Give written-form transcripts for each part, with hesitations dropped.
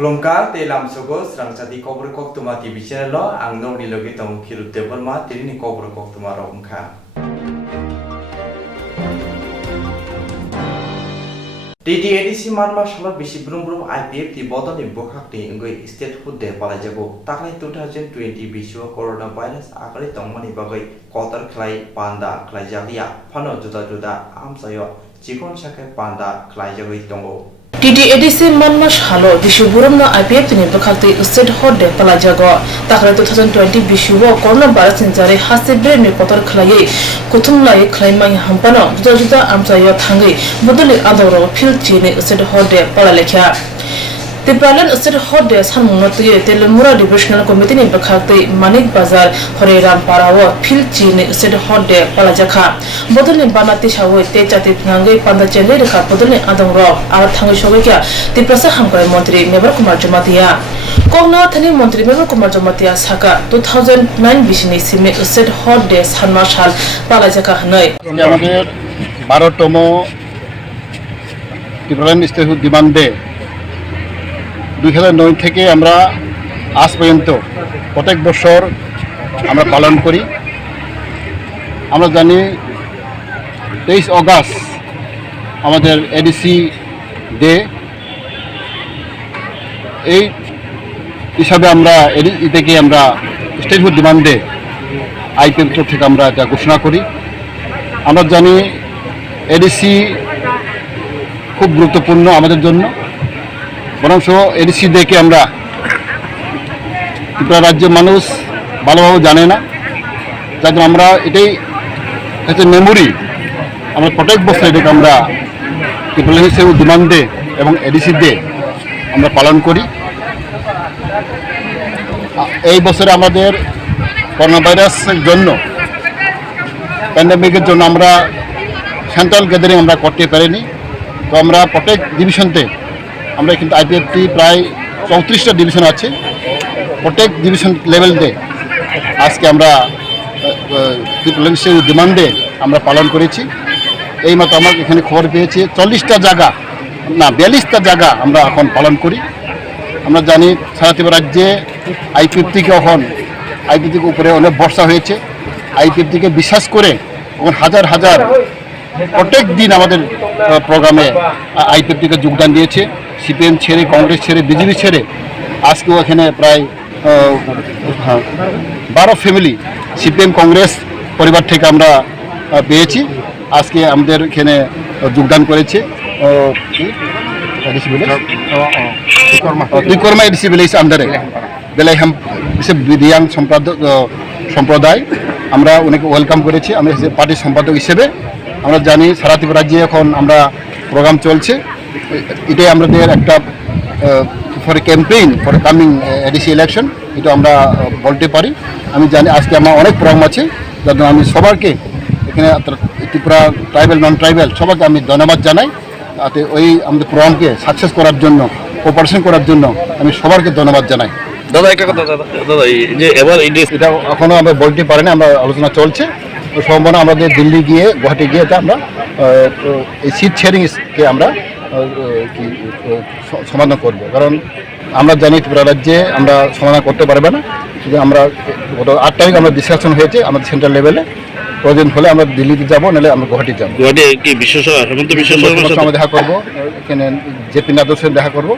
Kulungka telam sugo serang sati kobur kok tuma TV channel lo ang nong ni logi tong kirut tebel ma tiri ni kobur kok tuma romka. TTADC marma shalak bisi brum IPF ti boton ni bokak ni ngoi state food de pala jago taklai 2020 biswa coronavirus akali tongmani bagai kotar klai panda klai jalia phano juda amsayo chikon sakai panda klai jagoi tongo TTADC manmas halo bishuburum na IPF ni bakakte state hot de palajago takra 2020 bishubo coronavirus injare hasibre ni kotar khlaye kuthumlai khlaimai hampano juda amsayo thangai bodole adoro phil chine state hot de palalekha Tipralan state hot de sanmunatiye Telemura Divisional Committee ni bakakte Manik Bazar Horeram Parawo phil chine state hot de palajakha bodole banati shawe te chati thangai panda chele rekha bodole adoro ar thangai shogekya Tiprasa hamkai mantri Mebar Kumar Jamatia Kongna thani mantri Mebar Kumar Jamatia saka 2009 bishini sime state hot de sanmashal palajakha hanai আমাদের 12তম ত্রিপুরান state demand day 2009 থেকে আমরা আজ পর্যন্ত প্রত্যেক বছর আমরা পালন করি আমরা জানি 23 আগস্ট আমাদের এডিসি ডে এই হিসাবে আমরা এদিকে আমরা state food demand day IPF থেকে আমরা যা ঘোষণা করি আমরা জানি এডিসি খুব গুরুত্বপূর্ণ আমাদের জন্য বরং এডিসি ডেকে আমরা ত্রিপুরা রাজ্যের মানুষ ভালোভাবে জানে না যার জন্য আমরা এটাই হচ্ছে মেমোরি আমরা প্রত্যেক বছর এটাকে আমরা ত্রিপুরা হিসেবে ডিমান্ড ডে এবং এডিসি ডে আমরা পালন করি এই বছরে আমাদের করোনা ভাইরাসের জন্য প্যান্ডেমিকের জন্য আমরা সেন্ট্রাল গ্যাদারিং আমরা করতে পারিনি তো আমরা প্রত্যেক ডিভিশনতে আমরা কিন্তু আইপিএফটি প্রায় 34টা ডিভিশন আছে প্রত্যেক ডিভিশন লেভেলতে আজকে আমরা ডিমান্ডে আমরা পালন করেছি এই মতো আমার এখানে খবর পেয়েছি 40টা জায়গা না 42টা জায়গা আমরা এখন পালন করি আমরা জানি সারা ত্রিপুরা রাজ্যে আইপিএফটিকে এখন আইপিএফটিকে উপরে অনেক বর্ষা হয়েছে আইপিএফটিকে বিশ্বাস করে এখন হাজার হাজার প্রত্যেক দিন আমাদের প্রোগ্রামে আইপিএফটিকে যোগদান দিয়েছে সিপিএম ছেড়ে কংগ্রেস ছেড়ে বিজেপি ছেড়ে আজকেও এখানে প্রায় 12 ফ্যামিলি সিপিএম কংগ্রেস পরিবার থেকে আমরা পেয়েছি আজকে আমাদের এখানে যোগদান করেছে দুইকর্মা এডিসি ভিলেজ আন্ডারে বেলাইহাম বিদিয়াং সম্প্রদায় আমরা অনেক ওয়েলকাম করেছি আমরা পার্টির সম্পাদক হিসেবে আমরা জানি সারা ত্রিপুরা রাজ্যে এখন আমরা প্রোগ্রাম চলছে এটাই আমাদের একটা for campaign for coming ADC election এটা আমরা বলতে পারি আমি জানি আজকে আমার অনেক প্রোগ্রাম আছে যার জন্য আমি সবাইকে এখানে ত্রিপুরা ট্রাইবেল নন ট্রাইবেল সবাইকে আমি ধন্যবাদ জানাই তাতে ওই আমাদের প্রোগ্রামকে সাকসেস করার জন্য কোঅপারেশন করার জন্য আমি সবাইকে ধন্যবাদ জানাই দাদা একটা কথা দাদা যে এবার এটা এখনও আমরা বলতে পারি না আমরা আলোচনা চলছে সম্ভাবনা আমাদের দিল্লি গিয়ে গুয়াহাটি গিয়ে এটা আমরা এই সিট শেয়ারিংকে আমরা সমাধান করব কারণ আমরা জানি ত্রিপুরা রাজ্যে আমরা সমাধান করতে পারবে না শুধু আমরা গত 8 তারিখ আমরা ডিসকাশন হয়েছে আমাদের সেন্ট্রাল লেভেলে প্রয়োজন হলে আমরা দিল্লিতে যাবো নাহলে আমরা গুয়াহাটি যাবো আমরা দেখা করবো এখানে জেপি নাদ্দার সাথে দেখা করবো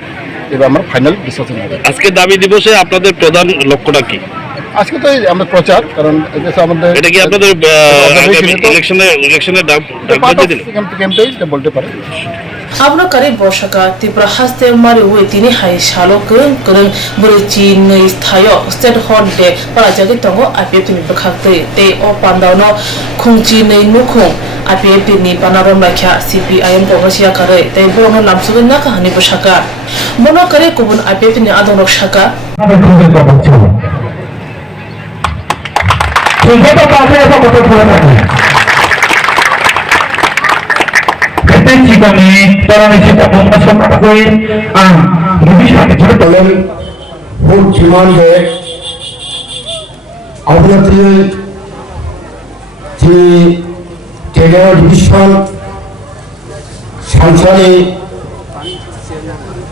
এবার আমরা ফাইনাল ডিসকাশন হবে আজকে দাবি দিবসে আপনাদের প্রধান লক্ষ্যটা কি আজকে তো আমরা প্রচার কারণ আমাদের এটা কি আপনাদের ইলেকশনের ক্যাম্পেইন বলতে পারে Abna kare boshaka Tripura haste mari we tini hai shalo kurung buri chi nei thayo state hot de palajagi tongo IPF ni bakakte te o pandano khungchi nei nukhung IPF ni panarom rakha CPIM kongresya kare te bono lamsugi na kahani boshaka mono kare kubun IPF ni adonok shaka ठीक है तो काफी ऐसा photo थोड़ा 지금이 떠나는 시대 본가서 받고 무비샤게 저를 후 지만데 아우라트의 지 대결 디비션 산산이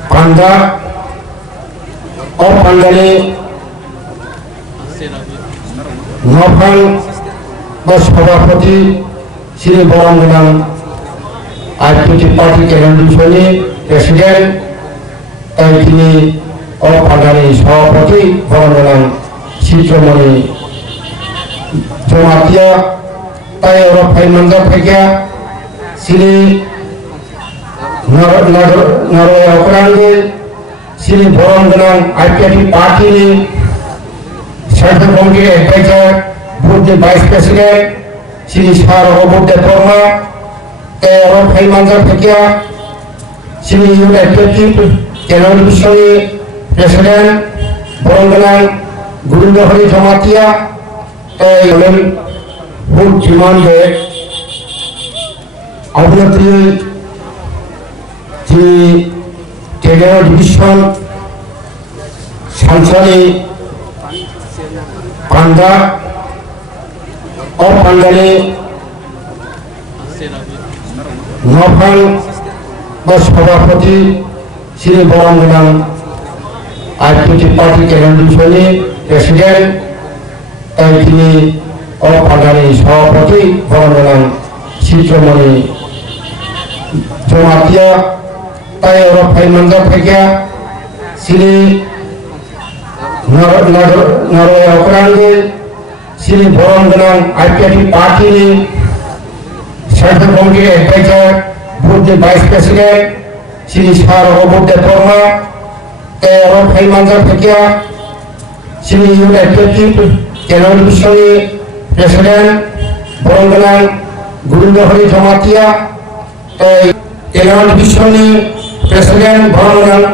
반다 অপান্ডালে নফাল সভাপতি শ্রী বরঙ্গনাম IPT party কেন্দ্র ডিভিশনে প্রেসিডেন্ট তাই তিনি অপান্ডালে সভাপতি বরঙ্গনাম চিত্রমণি জমাতিয়া তাই ওরা ফাইমানজা থেকে শ্রী নরওয়ে অপরাঙ্গে শ্রী বরঙ্গনাম আইপিটি পার্টি সেন্ট্রাল কমিটির অ্যাডভাইজার বুদ্ধি ভাইস প্রেসিডেন্ট শ্রী সার অবুদ্ধ বর্মা তেরো ফাইমানজা থেকে শ্রী ইউনাইটেড কেন্দ্র ডিভিশনে প্রেসিডেন্ট বরঙ্গনাম গোবিন্দহরি জমাতিয়া তাই হলেন ভোট রিমান্ডে অবনেত্রী যিনি কেন্দ্র ডিভিশন সাংসদে পান্ডা অপান্ডালে নফাল সভাপতি শ্রী বরঙ্গনাম আইপিটি পার্টি কেন্দ্র ডিভিশনে প্রেসিডেন্ট তাই তিনি অপান্ডালে সভাপতি বরঙ্গনাম চিত্রমণি জমাতিয়া তাই ওরা ফাইমানজা থেকে শ্রী নরওয়ে অপরাঙ্গে শ্রী বরঙ্গনাম আইপিটি পার্টি সেন্ট্রাল কমিটির অ্যাডভাইজার বুদ্ধি ভাইস প্রেসিডেন্ট শ্রী সার অবুদ্ধ বর্মা তেরো ফাইমানজা থেকে শ্রী ইউনাইটেড কেন্দ্র ডিভিশনে প্রেসিডেন্ট বরঙ্গনাম গোবিন্দহরি জমাতিয়া তাই কেন্দ্র ডিভিশনে প্রেসিডেন্ট বরঙ্গনাম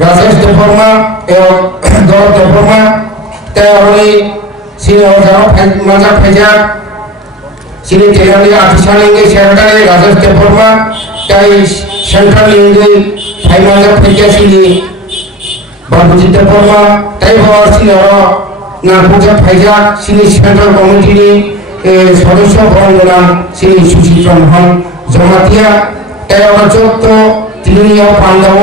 রাজেশ দেববর্মা এবং গৌরব দেববর্মা তেরোই শ্রী মাজা ফেজা শ্রী তেলানি আফিসানিঙ্গে সেক্রেটারি রাজেশ দেববর্মা তাই সেন্ট্রাল ইন্ডি ফাইমাজা ফেজা শ্রী বাবুজি দেববর্মা তাই হওয়ার শ্রী নাগপুজা ফাইজা শ্রী সেন্ট্রাল কমিটির সদস্য বরঙ্গনাম শ্রী সুচিত্র মোহন জমাতিয়া তাই অচত্ব তিনি পান্ডব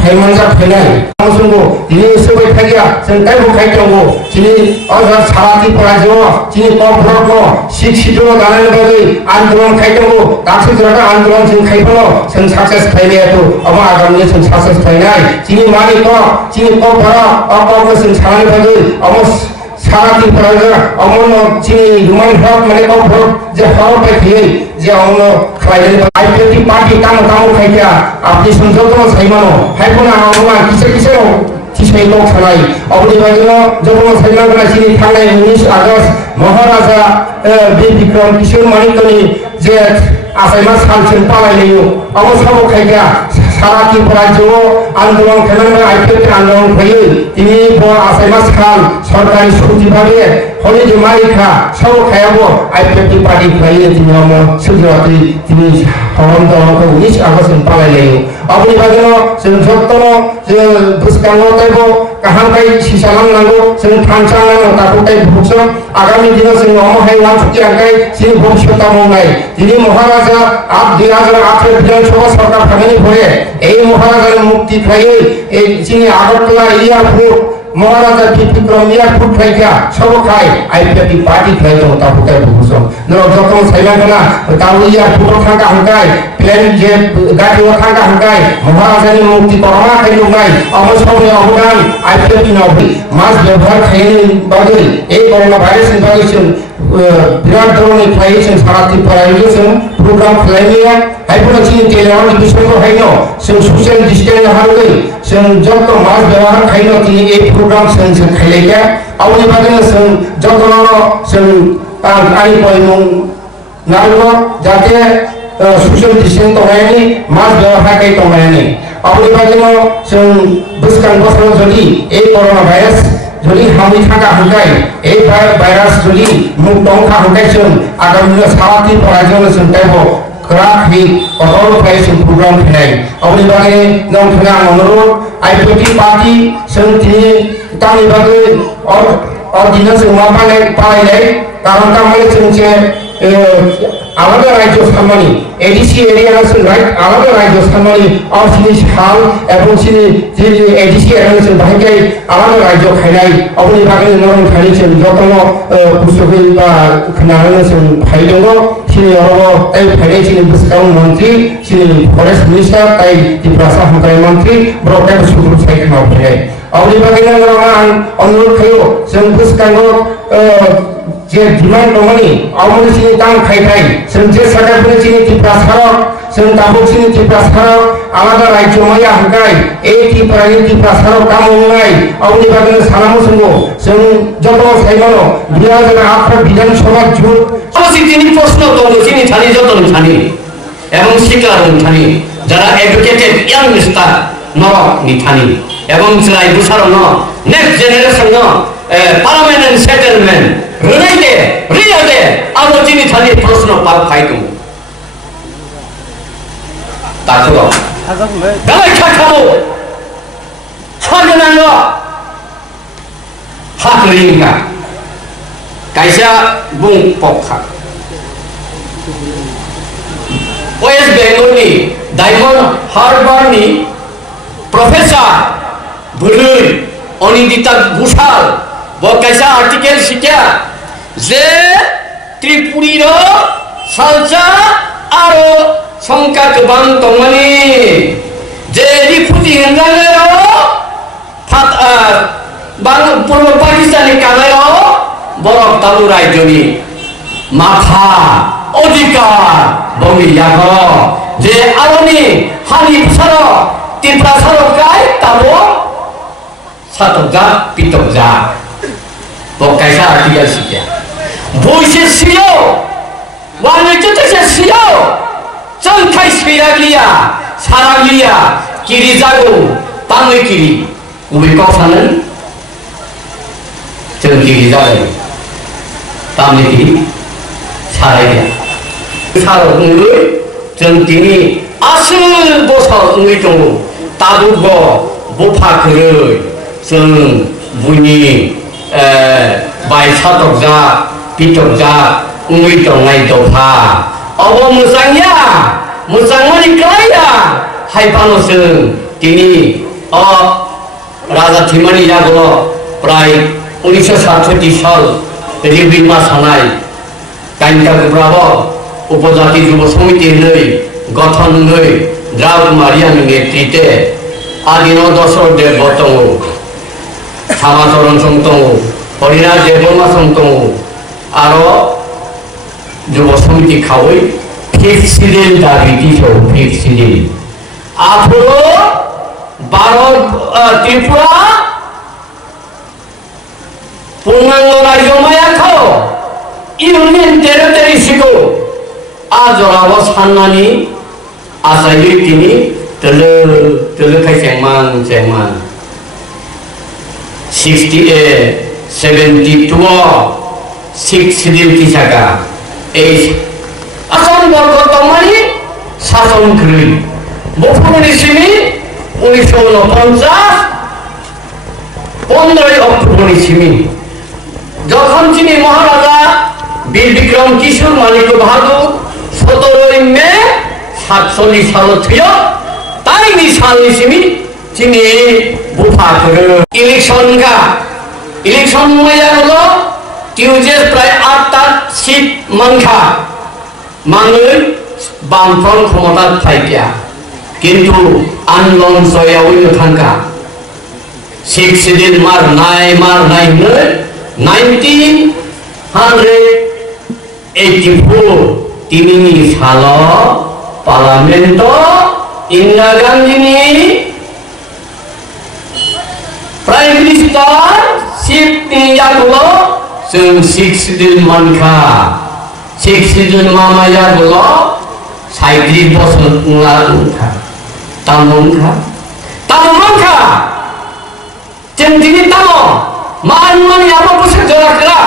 ফাইমানজা ফেলাই সঙ্গে তিনি সবাই থাকিয়া जों তাইবো খাইতাंगौ তিনি অজার সারাতি পরাজ তিনি কভ্রক শিক্ষিত দানের বাগै আন্দোলন খাইতাंगौ दासो जरा आंदोलन जों खाइफानो जों सक्सेस खाइनायाथ अब आगामनि जों सक्सेस खाइनाय তিনি मालिक তিনি कभ्र अकभ जों सारानि बागै अब সারাতি পরাজ অমন তিনি রুমান হক মানে কভ্র যে হক পাইয়ে যে অমন খাইলে আইপিটি পার্টি কাম খাইয়া আপনি সংযত সাইমানো হাইফোনা আমা কিসে কিসে কিসে লোক ছাড়াই অবনি বাজল যখন সাইমানো চিনি থানায় 19 আগস্ট মহারাজা বীর বিক্রম কিশোর মানিকনি যে আসাইমা সালছেন পালাইলেও অবসর খাইয়া সারাতি রাজ্য আন্দোলন খেলানো আইপিটি আন্দোলন হয়ে তিনি আসাইমা সাল সরকারি সচিবভাবে হলে যে মালিকা সব খায়াবো আইপিটি পার্টি খাইয়ে তিনি সুযোগী তিনি আন্দোলনকে 19 আগস্ট পালাইলেও অবনি বাজল जों যত্ন যে বুঝকানো তাইব কাহামকাই সিসালাম নাঙ্গো जों থানসানানো তাকুতাই ভুকস আগামী দিনে जों অমহাই ওয়ানসুকি আঙ্কাই যিনি ভবিষ্যৎ মাवनाय যিনি মহারাজা 2018 বিধানসভা সরকার ভাঙনি পরে এই মহারাজার মুক্তি খাইয়ে এই যিনি আগরতলা এয়ারপোর্ট মহারাজা বিক্রম এয়ারপোর্ট খাইয়া সব খাই আইপিটি পার্টি খাইতো তাকুতাই ভুকস যখন সাইলানা তাও এয়ারপোর্ট থাকা হাঙ্কাই প্লেন যে গাড়ি থাকা হাঙ্কাই মহারাজার মুক্তি করমা খাইলো নাই অবসরে অবদান আইপিটি নবি মাস ব্যবহার খাইনি বাগৈ এই করোনা ভাইরাসের বাগৈ বিরাট ধরনের খাইছেন সারাতি পরাইছেন প্রোগ্রাম খাইনিয়া হাইপোনা চিনি তেলার ডিভিশন হাইনো जों सोशल डिस्टेंस हारगै जों जत मास व्यवहार खाइनो तिनि ए प्रोग्राम जों खाइलायगा आवनि बागै जों जतनो जों आनि पयमु नारगो जाते सोशल डिस्टेंस तनायनि मास व्यवहार खाइ तनायनि आवनि बागै जों बुसकान बसरो जदि ए कोरोना भाइरास যদি হামি থাকা হাঙ্গাই এই ভাইরাস যদি মুখ টংখা হাঙ্গাই जों আগামী সারাতি পরাজয় जों তাইব Kerahi orang fashion program kenai. Awalnya bagi nom kenal menurut IPT party sendiri tani bagi or dinas rumah paling paling karena kami sendiri আলাদা রাজ্য সালমানি এডিসি এরিয়া রাইট আলাদা রাজ্য সালমানি আর সিনি সাল এবং সিনি এডিসি এরিয়া বাহিকাই আলাদা রাজ্য খাইনাই অবনি বাগै নরম খাইছেন যতন পুস্তকই বা খানাছেন ফাই দङ সিনি অরব তাই ফাইনাই সিনি বুসকাং মন্ত্রী সিনি ফরেস্ট মিনিস্টার তাই ত্রিপুরা হামকাই মন্ত্রী ব্রকেট সুপ্রিম সাইকেল ফাইনাই অবনি বাগै নরম আं অনুরোধ খাयो जों बुसकां जे डिमांड दङनि आवनि सिनि दाम खाइथाय जों जे सरकारफोरनि सिनि त्रिपुरा सारक जों दाबुक सिनि त्रिपुरा सारक आलादा राज्य माया हांगाय ए त्रिपुरानि त्रिपुरा सारक कामनाय आवनि बागै सानामु संगो जों जतो साइमानो बिया जों आफा विधानसभा जुट অবশ্যই তিনি প্রশ্ন দङ তিনি ছানি যতন ছানি এবং শিকার ছানি যারা এডুকেটেড ইয়াং মিস্টার নরক নি ছানি এবং যারা বুসারো ন নেক্সট জেনারেশন ন পার্মানেন্ট সেটেলমেন্ট রুনাইতে রিয়াতে আলো তিনি ছানি প্রশ্ন পার খাইতো তাছাড়া গালাই খাখাবো ছাগনান হাতরিঙ্গা কাইসা বুং পক্ষা ওয়েস্ট বেঙ্গলনি ডায়মন্ড হারবারনি প্রফেসর বুলুই অনিন্দিতা ঘোষাল কাইসা আর্টিকেল শিখা যে ত্রিপুরীর সালচা আর সংখ্যা গোबां দङनि যে রিফুজি হিন্দাঙ্গের পূর্ব পাকিস্তানি কানায় বরফ তালু রাজ্যনি মাথা অধিকার বঙ্গিয়াক যে আলনি হানি সার ত্রিপুরা সারকায় তাবো সাতকজা পিতকজা বকাইসা আর্টিকেল শিখা বইসে সিও ওয়ানে চতেসে সিও চংখাই সিরাগলিয়া সারাগলিয়া কিরি জাগো তাঙ্গই কিরি উবি কসানেন जों किरि जाबाय तामनि किरि सारायया साराव उंगै जों दिनै आसोल बसर उंगै दङ ताबुग बफाखोरै जों बुनि बायसातकजा पितकजा उंगै दंनाय दफा अब मोजांया मोजांमानि क्लाया हायफानो जों दिनै राजा थिमानि जागो प्राय 1967 साल रिबिमा सानाय काइन्टा गोब्राब उपजाति युव समिति गठन द्राकुमारियानि नेतृत्वे आदिनो दशर देव दङ सामाचरण सं दङ हरिना देवमा सं दङ आरो युव समिति खावै फिफ्थ सिडिउल दाबि दिसौ फिफ्थ सिडिउल आफोरो भारत त्रिपुरा पूर्णांग राज्य मायाखौ इउनियन टेरिटरि सिखौ आजराव साननानि आजायै दिनै दोलो दोलो खायसेंमान जेंमान 72 सिक्स सिडिउल किसागा এই आसाम बर्ग दंमानि शासन गृह बफुरनि सिमी 1949 15 अक्ट'बरनि सिमी যখন তিনি মহারাজা বীর বিক্রম কিশোর মানিক বাহাদুর 17 মে 47 সাল थियो তাইনি সালनि सिमी তিনি बुफाखौ इलेक्शन मैया हलो टिउजेस प्राय 8टा सीट मानखा मांगै बामफ्रन्ट क्षमता थाइया किन्तु आन्दोलन जयावैनो थांखा 6 सिडिउल मार नाय 1984 तिनिनि साल पार्लामेन्ट इंदिरा गांधीनि प्राइम मिनिस्टार चिफ यागुलो जों 6 सिडिउल मानखा 6 सिडिउल मामा यागुलो 37 बोसोर उंखा तामुंखा जों दिनै तामो मानमानि apa pusat gerak-gerak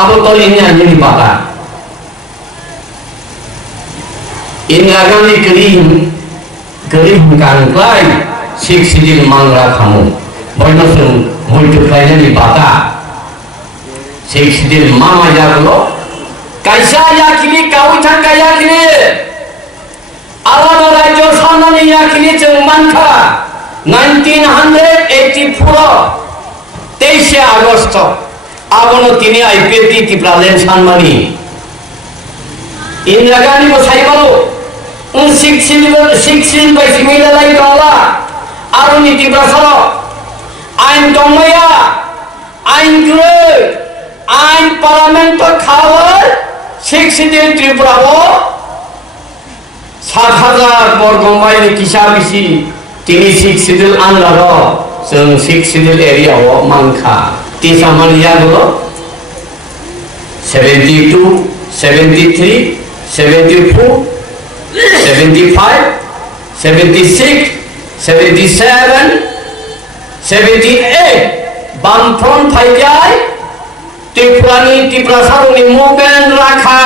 apa tolinya jadi baka Indra Gandhi gerim kangklai 6 sidiul mangra kamu boynosung multiply jadi baka 6 sidiul mama jago কাইসা ইয়াখিনি কাউই থাকা ইয়াখিনি আলাদা রাজ্য সামনে ইয়াখিনি जों মানখা 1984 23 আগস্ট আবনো তিনি আইপিএফটি টিপ্রালেন সানমানি ইন্দিরা গান্ধী বসাইবালো 16 বাই সিমিলা লাই দলা আরো নীতি প্রসার আইন দময়া আইন গুলো আইন পার্লামেন্ট খাওয়ার 16 ত্রিপুরাও 7,000 বর্গ মাইল কিসা বেশি তিনি 16 আনলার जों 16 এরিয়াও মানখা তিসামানিয়া গুলো 72 73 74 75 76 77 78 বামফ্রন্ট ফাইজাই ত্রিপুরানি ত্রিপুরা সারনি মুভমেন্ট রাখা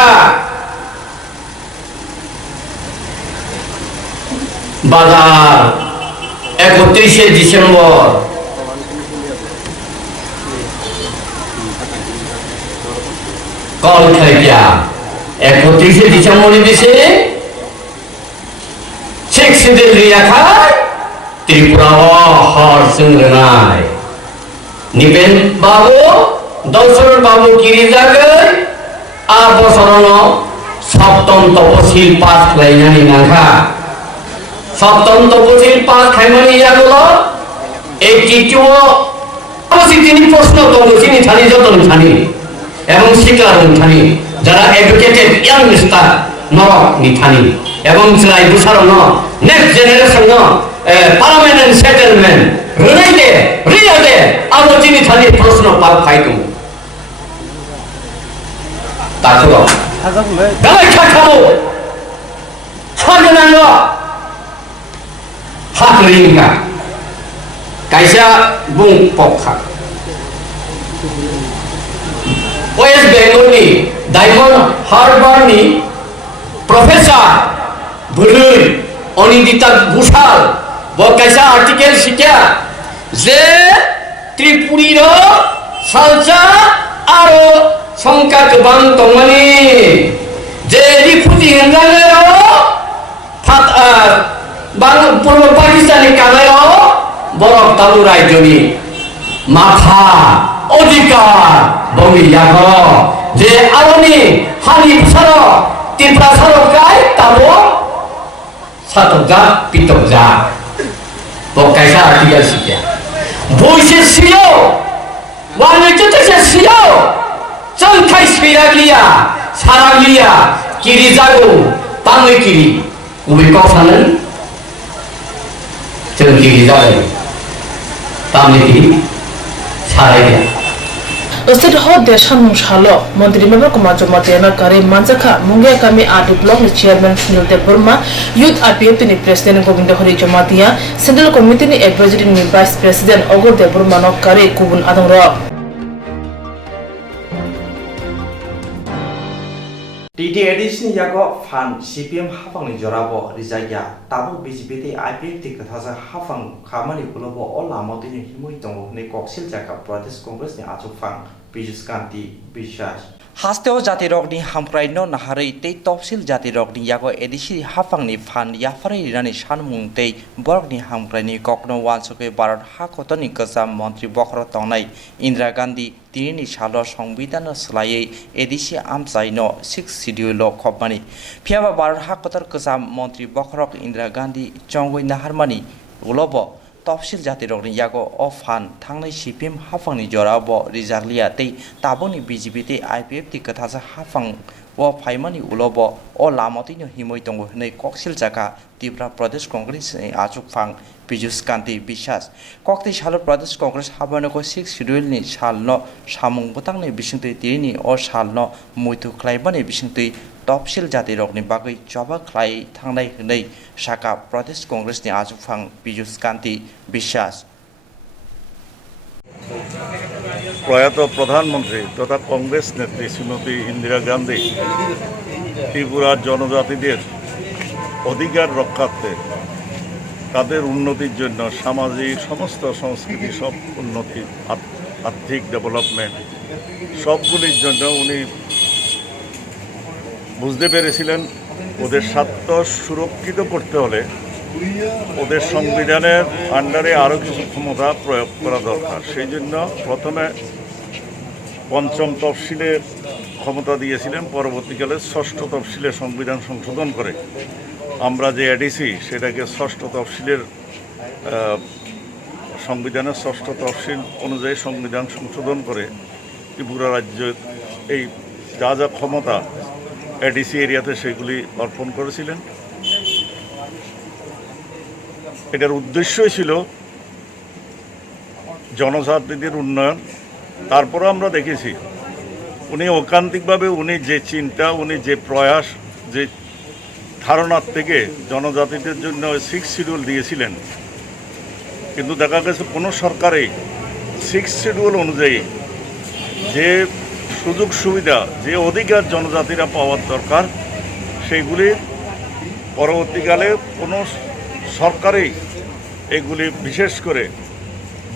বাজার 31 ডিসেম্বর কল খাইয়া 31 ডিসেম্বর দিছে শেখ সিদিল রিয়াখা ত্রিপুরা হর সংগ্রাই নিবেন বাবু দর্শন বাবু কিরি জাগে আর বছরন সপ্তম তপশিল পাঠ লাইনানি নাখা সপ্তম তপশিল পাঠ খাইমানি ইয়াগুলো 82 অবশ্যই তিনি প্রশ্ন তঙ্গ তিনি ছানি যতন ছানি এবং শিকার ছানি যারা এডুকেটেড ইয়াং মিস্টার নরক নিথানি এবং সেলাই দুসারন নেক্সট জেনারেশন পার্মানেন্ট সেটেলমেন্ট রিলাইতে রিয়াতে আলো তিনি ছানি প্রশ্ন পাক খাইতু তাকো গালাই খাখাবো ছাগনাঙ্গ হাকরিঙ্গা কাইসা বুং পক্ষা ওয়েস্ট বেঙ্গলনি ডায়মন্ড হারবারনি প্রফেসর বুলুই অনিন্দিতা ঘোষাল বকাইসা আর্টিকেল শিখা যে ত্রিপুরীর সালচা আর সংখ্যা গোবাं দंमानि যে রিফুজি হেনজাঙের পূর্ব পাকিস্তানি কানায় বরফ তালু রাজ্যনি মাথা অধিকার বঙ্গিয়াগ যে আরনি হানি সার ত্রিপুরা সরকার তাবো সাতজা পিতজা বকাইসা আর্টিকেল শিখা বইসে সিও ওয়ানে চতেসে সিও চংখাই সিরাগলিয়া সারাগলিয়া কিরি জাগো পাঙ্গই কিরি উবি কসানেন जों किरि जायो पांगई किरि सारायया स्टेट हॉट दे सानमुं सालो मंत्री मेंबर कुमार जमातेना कारे मानसाखा मुंगिया कामी आदि ब्लॉक नि chairman Sunil Debbarma youth RPF नि president Govind Hari Jamatia central committee नि एडवाइजरी नि वाइस प्रेसिडेंट अगोर देवबर्मा न कारे गुबुन आदंर टीटी एडिशन यागो फान सीपीएम हाफांनि जराबो रिजाया ताबो बीजेपी आईपीएफ ति कथाजा हाफां खामानि कुलबो अ लामोदिनि हिमुइ दंगो ने कक्सिल जाका प्रदेश कांग्रेस नि आजुफां पीयूष कांति विश्वास हास्तेव जाति रगनि हामफ्रायनो नाहारै तै तफसिल जाति रगनि यागो एडिसी हाफांनि फान याफारै रिनानि सानमुं तै बरगनि हामफ्रायनि ककनो वानसके भारत हाकतनि गोजाम मन्त्री बखर तंनाय इन्दिरा गांधी तिनि सालो संविधान सोलायै एडिसी आमचाइनो 6 शिड्यूल खबमानि फियाबा भारत हाकतर गोजाम मन्त्री बखरक इन्दिरा गांधी चंगै नाहारमानि उलबो तफसिल जाति रगनि यागो अ फान थांनाय सीपीएम हाफांनि जराबो रिजागलिया तै ताबोनि बीजेपी तै आईपीएफ ति कथाजा हाफां व फाइमानि उलबो अ लामतिनो हिमै दंगो हनै कक्सिल जाका त्रिपुरा प्रदेश कांग्रेस आजुफां पीयूष कांति विश्वास कक्ति साल प्रदेश कांग्रेस हाबानको 6 शिड्यूल नि सालनो सामुं बुतांनि बिसिंतै तिनि अ सालनो मुइथु ख्लाइबानि बिसिंतै तफसिल जाति रगनि बागै जबा ख्लाइ थांनाय हनै शाखा प्रदेश कांग्रेस नि आजुफां पीयूष कांति विश्वास प्रयात प्रधानमंत्री तथा कांग्रेस नेत्री श्रीमती इंदिरा गांधी त्रिपुरा जनजातिদের অধিকার রক্ষার্থে তাদের উন্নতির জন্য সামাজিক সমস্ত সংস্কৃতি সব উন্নতি আর্থিক ডেভেলপমেন্ট সবগুলির জন্য উনি বুঝতে পেরেছিলেন ওদের স্বার্থ সুরক্ষিত করতে হলে ওদের সংবিধানের আন্ডারে আরও কিছু ক্ষমতা প্রয়োগ করা দরকার। সেই জন্য প্রথমে পঞ্চম তফসিলের ক্ষমতা দিয়েছিলেন, পরবর্তীকালে ষষ্ঠ তফসিলে সংবিধান সংশোধন করে আমরা যে এডিসি সেটাকে ষষ্ঠ তফসিলের সংবিধানের ষষ্ঠ তফসিল অনুযায়ী সংবিধান সংশোধন করে ত্রিপুরা রাজ্য এই যা যা ক্ষমতা এডিসি এরিয়াতে সেগুলি অর্পণ করেছিলেন। এটার উদ্দেশ্যই ছিল জনজাতিদের উন্নয়ন। তারপরে আমরা দেখেছি উনি ঐকান্তিকভাবে উনি যে চিন্তা, উনি যে প্রয়াস, যে ধারণার থেকে জনজাতিদের জন্য 6 শিডিউল দিয়েছিলেন, কিন্তু দেখা গেছে কোনো সরকারেই 6 শিডিউল অনুযায়ী যে সুযোগ সুবিধা, যে অধিকার জনজাতিরা পাওয়ার দরকার সেইগুলি পরবর্তীকালে কোনো সরকারেই এগুলি বিশেষ করে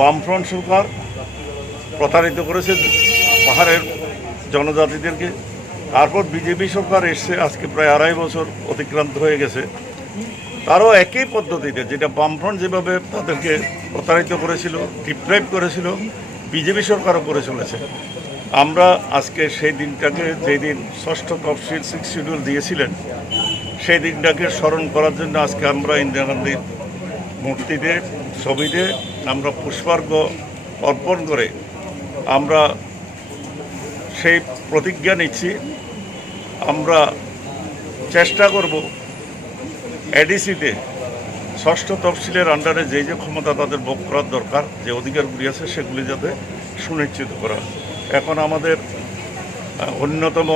বামফ্রন্ট সরকার প্রতারিত করেছে পাহাড়ের জনজাতিদেরকে। তারপর বিজেপি সরকার এসছে, আজকে প্রায় 2.5 বছর অতিক্রান্ত হয়ে গেছে, তারও একই পদ্ধতিতে যেটা বামফ্রন্ট যেভাবে তাদেরকে প্রতারিত করেছিল, ডিপ্রাইভ করেছিল, বিজেপি সরকারও করে চলেছে। আমরা আজকে সেই দিনটাকে, যেই দিন ষষ্ঠ তফসিল 6 শিডিউল দিয়েছিলেন, সেই দিনটাকে স্মরণ করার জন্য আজকে আমরা ইন্দিরা গান্ধীর মূর্তিতে, ছবিতে আমরা পুষ্পার্ঘ্য অর্পণ করে আমরা সেই প্রতিজ্ঞা নিচ্ছি। আমরা চেষ্টা করব এডিসিতে ষষ্ঠ তফসিলের আন্ডারে যে যে ক্ষমতা তাদের ভোগ করার দরকার, যে অধিকারগুলি আছে সেগুলি যাতে সুনিশ্চিত করা। এখন আমাদের অন্যতম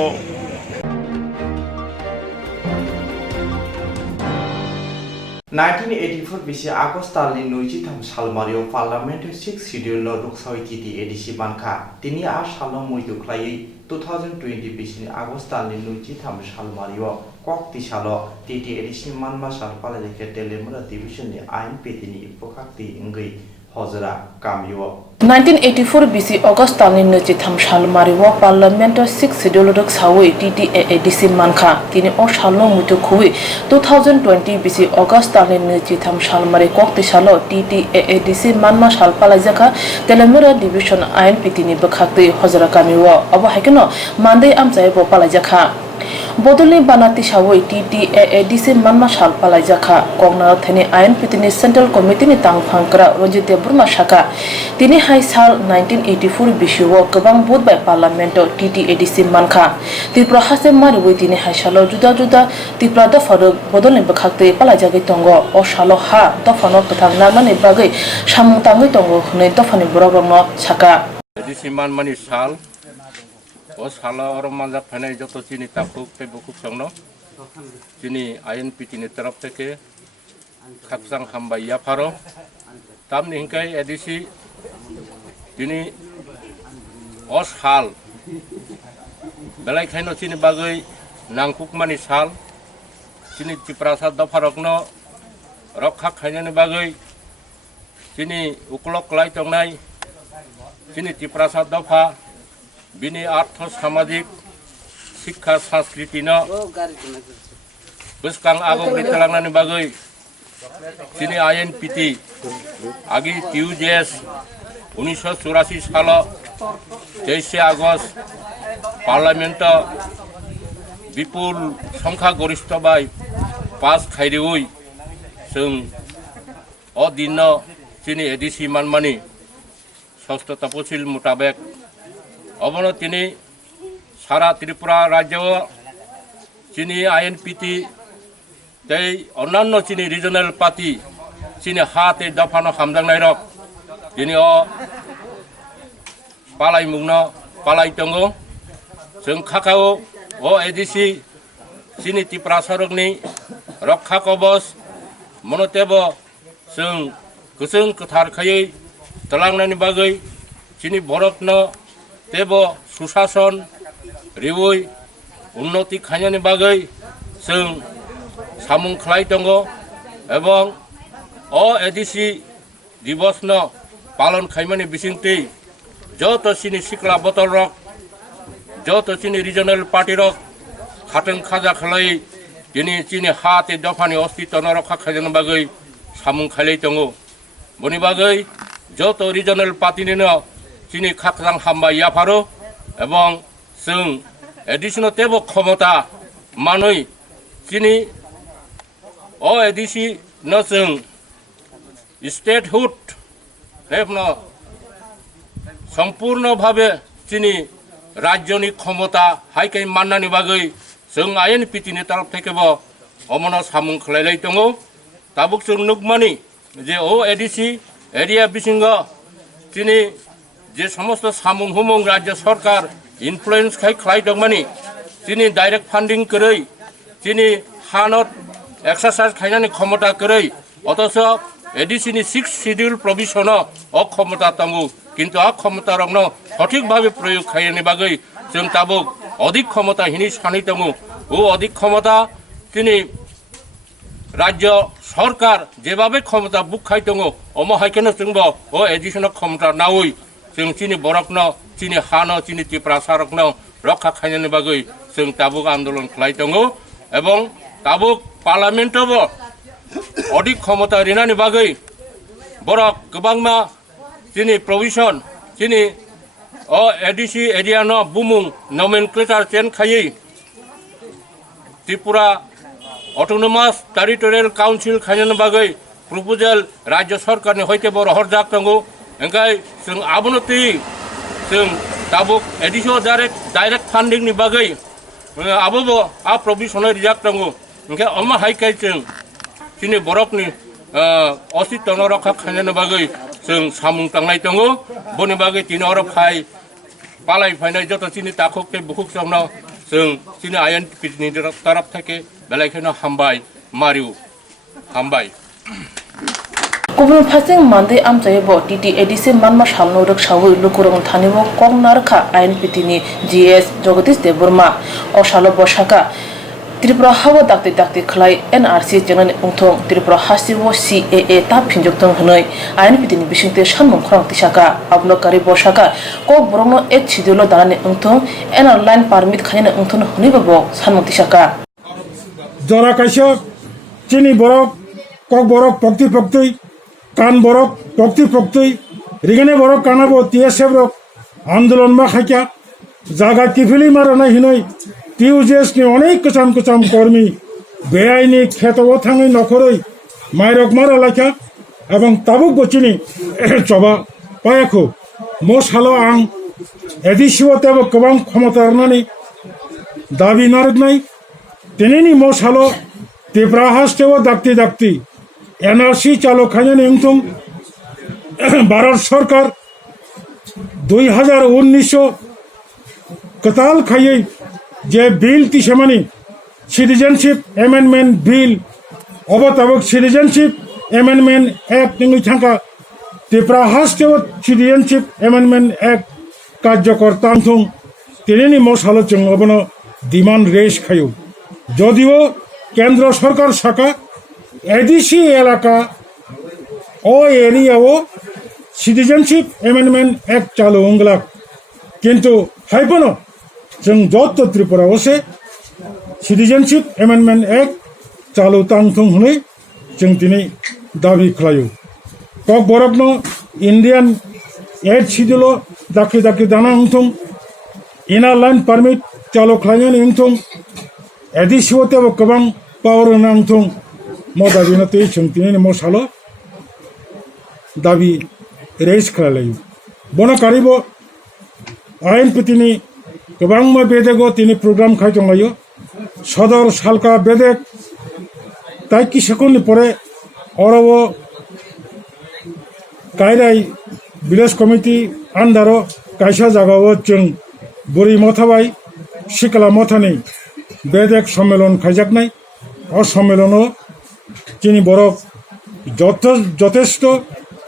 1984 bisi August talni nuji tham salmario parliament 6 schedule no ruksawai titi edisi banka tini a salno muitu khlai 2020 bisi August talni nuji tham salmario kokti salo titi edisi manma sal paleke telemura division ni ain petini pokakti ngai hojra kamyo 1984 BC August talni nuji tham salmario parliament 6 schedule ruksawai titi edisi manka tini o salno muitu khui 2020 BC August talni nuji tham salmari kokti salo titi edc manma sal palajaka telemura division ain petini bakakti hojra kamyo abo haikeno mandai amchai bo palajaka bodolni banati sawai TTAADC manma sal palajaka kongna thani ain pitini central committee ni tangphangkra Ronjit Burma shaka tini hai sal 1984 bishuo kabang both by parliament TTAADC manka Tripura hase marwi tini hai salo juda juda Tripura da faru bodolni bakhakte palajagi tongo o salo ha da fano kathangna mani bagai samung tangi tongo nei da fani borogno shaka ADC manmani sal o sala or manjak phanai joto chini tapuk te bukuk songno chini INPT ni taraf theke khapsang hambai ya pharo tamni hinkai ADC chini o sal belai khaino chini bagai nangkuk mani sal chini Triprasad da pharokno rokha khainani bagai chini uklok lai tongnai chini Triprasad da pha bini artho samadhik শিক্ষা সংস্কৃতি ন buskang agong ditelangan ni bagai sini INPT agi TUJS 1984 সাল 23 August parliament বিপুল সংখ্যা গরিষ্ঠ by pass খাইরিউই जों o dinno sini ADC manmani ষষ্ঠ তফসিল মোতাবেক অবনো তিনি সারা ত্রিপুরা রাজ্য চিনি INPT তাই অন্যান্য চিনি রিজনাল পার্টি চিনি হাতে দফানো হামদাংনাই রক তিনি ও পালাই মুগনো পালাই তঙ্গো जों खाखाओ ও ADC চিনি ত্রিপুরা সরকনি রক্ষা কবচ মনতেব जों गोसों गोथार खायै तलांनायनि बागै चिनि बरफनो तेब सुशासन रिवै उन्नति खायनायनि बागै जों सामुं खालाय दङ एबं अ ADC दिवसनो पालन खायमानि बिसिंति जत चिनि सिक्ला बतल रक जत चिनि रिजनल पार्टी रक खाथों खाजा खालाय दिनै चिनि हाते दफानि अस्तित्व रक्षा खालामनो बागै सामुं खालाय दङ बनि बागै যত रिजनेल पार्टीनिनो चिनि खाकसां हामबाय याफारो एवं जों एडिशनल तेबो क्षमता मानै चिनि अ एडिसि न जों स्टेटहुड हेबनो सम्पूर्ण भावे चिनि राज्यनि क्षमता हाइकै माननानि बागै जों आइएनपिटिनि तरफ थेकेबो अमनो सामुं खालायलाय दङ ताबुक जों नुगमानि जे ओ एडिसि एरिया बिसिंग चिनि जे समस्त सामुं हुमुं राज्य सरकार इनफ्लुएंस खालाय दंमानि चिनि डाइरेक्ट फान्डिंग करै चिनि हानत एक्सारसाइज खायनानि क्षमता करै अथच एडिसिनि 6 शिड्यूल प्रोविजन अ क्षमता दङ किन्तु आ क्षमता रंनो सठिक भावे प्रयोग खायनि बागै जों ताबुक अधिक क्षमता हिनि सानै दङ ओ अधिक क्षमता चिनि राज्य सरकार जेभावे क्षमता बुखाय दङ अम हायकेनो जोंबो अ एडिशनल क्षमता नावै जों चिनि बरकनो चिनि हानो चिनि तिप्रा सारकनो रक्षा खायनानि बागै जों ताबुक आन्दोलन खालाय दङ एवं ताबुक पार्लियामेन्टआवबो अधिक क्षमता रिनानि बागै बरक गोबांमा चिनि प्रोविजन चिनि अ एडिसि एरिया न बुमुं नमेनक्लेचार चेन्ज खायै त्रिपुरा ऑटोनोमास टेरिटोरियल काउंसिल खायनानि बागै प्रपोजल राज्य सरकारनि हयते बर हरजाक दङ ओंखाय जों आबनति जों ताबुक एडिसनल डाइरेक्ट फान्डिंनि बागै आबो आ प्रोविजन रिजाक्ट दङ ओंखाय अमा हाइकाय जों चिनि बरकनि अस्तित्व रक्षा खायनानि बागै जों सामुं तांनाय दङ बनि बागै तिन अर फाय पालाय फायनाय जत चिनि ताखुक बुकुक समनो जों चिनि आइएनपिटिनि तरफ थेके बेलायखेनो हामबाय मारिउ हामबाय गुबुन फारसे मानदे आमचायबो टीटी एडिसि मानमा सालनो रक्षावै लुकुरं थानिबो कंनारखा आइएनपिटिनि जीएस जगदीश देबबर्मा असालो बसाका त्रिपुरा हावा दाक्ति दाक्ति खलाय एनआरसी जेंनानि उंथं त्रिपुरा हासिबो सीएए ता फिनजोक्तों हनै आइएनपिटिनि बिसिंते सानमुं खरां तिसाका आबलकारि बसाका क बरंनो एक छिदिलो दानानि उंथं एनआर लाइन पारमिट खायनानि उंथं हनैबाबो सानमुं तिसाका जरा काइसा चिनी बरक कक बरक पक्ति पक्ति कान बरक पक्ति पक्ति रिगने बरक कानाबो टीएसएफ रक आंदोलन मा खायका जागा किफिली मारना हिनै टीयूजेस नि अनेक कचाम कचाम कर्मी बेआइनि खेतव थाङै नखरै माइरक मारा लायका एवं ताबुक बचिनि चबा पायाखौ मोसालो आं एडिसिव तेबो गोबां क्षमता रनानै दाबि नारगनाय दिनैनि मोसालो त्रिपुरा हास्टेव दाक्ति दाक्ति एनआरसी चालु खायनानि उंथं भारत सरकार 2019 कताल खायै जे बिल तिसेमानि सिटिजेनशिप एमेंडमेंट बिल अबताबक सिटिजेनशिप एमेंडमेंट एक्ट नि थांका त्रिपुरा हास्टेव सिटिजेनशिप एमेंडमेंट एक्ट कार्यकर्ता थं तिनेनि मोसालो जों अबनो डिमांड रेज खायो যদিও কেন্দ্র সরকার শাখা এডিসি এলাকা ও এরিয়াও সিটিজেনশিপ এমেন্ডমেন্ট एक्ट চালু অংলাক কিন্তু হাইপনো जों যত ত্রিপুরা ওসে সিটিজেনশিপ এমেন্ডমেন্ট एक्ट চালু তাংথং হनै जों दिनै दाबि खालायो কক बरकनो इन्डियान एड सिडिउल दाखि दाखि दाना उंथं इनार लाइन पारमिट चालु खालायनानै उंथं एडिसिवतेबो गोबां पावर नांथं मदाबिनते जों मोसालो दाबि रेज खालायो बना कारिबो आइएनपिटिनि गोबां बेदेगो तिनि प्रोग्राम खायदंलायो सदर सालका बेदेग ताइकि सेकन्डनि परे अरबो कायराय विलेज कमिटी आन्दारो कायसा जागावो जों बुरि मथाबाय सिकला मथानि बेदेग सम्मेलन खायजाकनाय अ सम्मेलनो चिनि बरक যথেষ্ট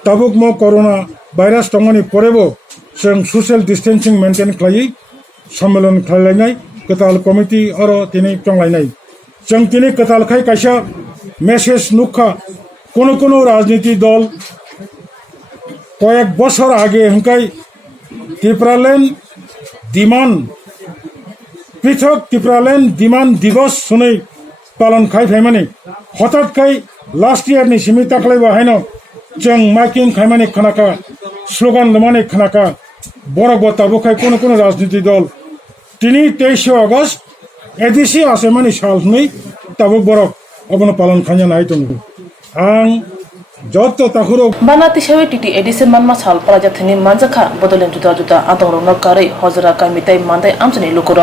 ताबुक म कोरोना भाइरास दंगनि परेबो जों सोशल डिस्टेंसिंग मेंटेन खालायै सम्मेलन खालायनाय कताल कमिटी अरो तिनि टंलायनाय जों तिनि कताल खाय कायसा मेसेज नुखा कोनो राजनीति दल कयेक बছর आगे हंकाय त्रिपुरालैंड डिमांड পৃথক ত্রিপুরাল্যান্ড ডিমান্ড দিবস শুনে পালন খাইफाइमानि हठाৎ लास्ट इयारनि सिमि ताख्लायबो हायनो जों माइकिं खाइमानि खोनाका स्लोगान लमानि खोनाका बरक बताबोखाय कोनो राजनीति दल दिनै 23 আগস্ট एडिसि आसामानि सालनै ताबो बरक अबनो पालन खायना हायतों आं जत ताखुरो बाना तिसावे टीटी एडिसन मानमा साल पराजाथनि मानजाखा बदलेन जुदा जुदा आदंरन कारै हजरा कामिताय मान्दाय आमसनि लुकुर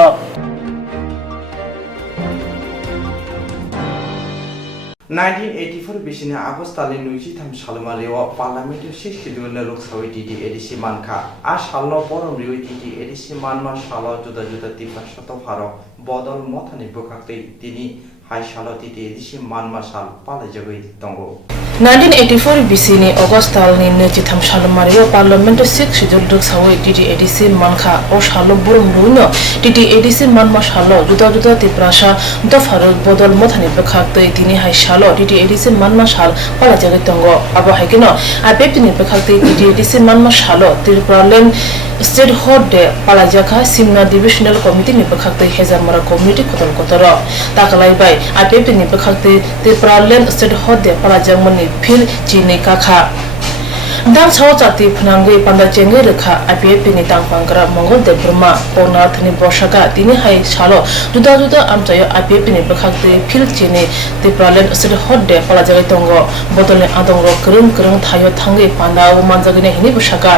1984 बिसिनि आगस्ट दाननि 23 सालमारियाव पार्लामेन्टाव सिसिदुलनो लोकसभायाव टीटी एडिसि मानखा आ सालनो परम रिउ टीटी एडिसि मानमा सालाव जुदा जुदा तिफ्रा शत भारत बदल मथानि बुखाक्तै दिनि हाय सालाव टीटी एडिसि मानमा साल पालायजोबै दंगो 1984 बिसिनि अगस्त दाननि 23 सालमारियाव पार्लामेन्टाव सिसिदुल लोकसभायाव टीटी एडिसि मानखा अ सालो बुरम रुनो टीटी एडिसि मानमा सालो जुदा जुदा तिफ्रासा दफारो बदल मथानि बुखाक्तै दिनि हाय सालो टीटी एडिसि मानमा साल पालायजोबै दंगो आबो हायकिनो आबेपनि बुखाक्तै टीटी एडिसि मानमा सालो त्रिपुराल्यान्ड स्टेट हट डे पालायजाखा सिमना डिविजनल कमिटिनि बुखाक्तै हेजारमारा कमिटि खतन कतर ताकलायबाय आबेपनि बुखाक्तै त्रिपुराल्यान्ड स्टेट हट डे पालायजामनि फिल चिनि काखा दां छाव जाति फनांगै पान्दा चेंगै रेखा आईपीएफनि तांपांग्रा मंगल देव ब्रह्मा पौनाथनि बर्षाका दिनै हाय सालो जुदा जुदा आमचायो आईपीएफनि बखाक्तै फिल चिनि त्रिपुराल्यान्ड स्टेट हट डे पालाजागै दंग बदलनि आदंग करं थायो थांगै पान्दा मानजागैनि हिनि बसाका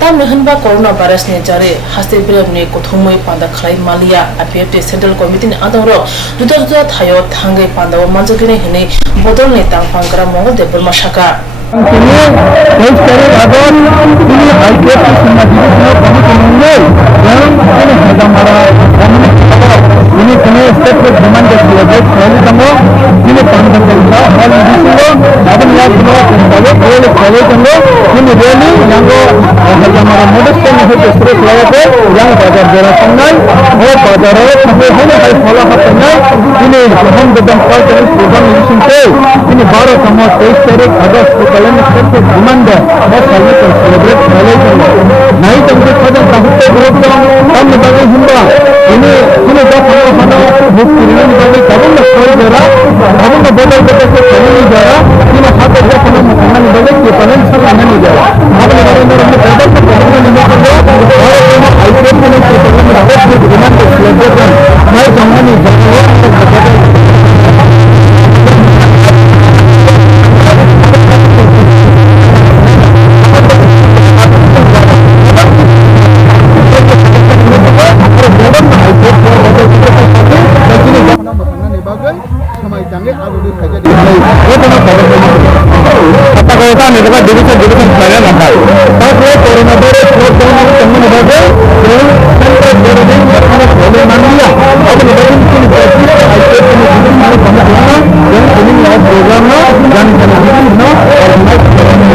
तामने होनबा कोरोना भाइरासनि जारे हास्ते ब्रेमनि कथुमै पान्दा खलाय मालिया आईपीएफ सेंट्रल कमिटिनि आदंग जुदा जुदा थायो थांगै पान्दा मानजागैनि हिनि बदलनि तांपांग्रा मंगल देव ब्रह्मा साका ini kini step demand ke sebagai kali kamu ini pandang kita hal ini semua ada yang semua sebagai kali kamu ini really yang hanya modus kan itu stress lagi yang bazar jalan tengah bazar sampai hanya hal follow up tengah ini हम बेदम call करें programme mission से ini baru kamu 23 तारीख अगस्त को कल step demand है कल को सेलिब्रेट kali kamu नहीं तो खुद साहित्य ग्रुप हम निभागे हुआ ini dah sama bukti ini bagi kamu nak call jara kamu nak boleh betul kamu jara ini satu dia kamu makanan bagi kita panen sama ini jara kamu nak orang betul kamu ni nak jara orang kamu item ni kita nak dapat dengan celebration mai kamu ni jara division plan number ताकि corona virus lockdown कम निभागे central government बोले मान लिया अब निभागे की price IPF में division में कम होना जन ट्रेनिंग लॉ प्रोग्राम ना जन कनेक्टिविटी ना ऑर्गेनाइज करने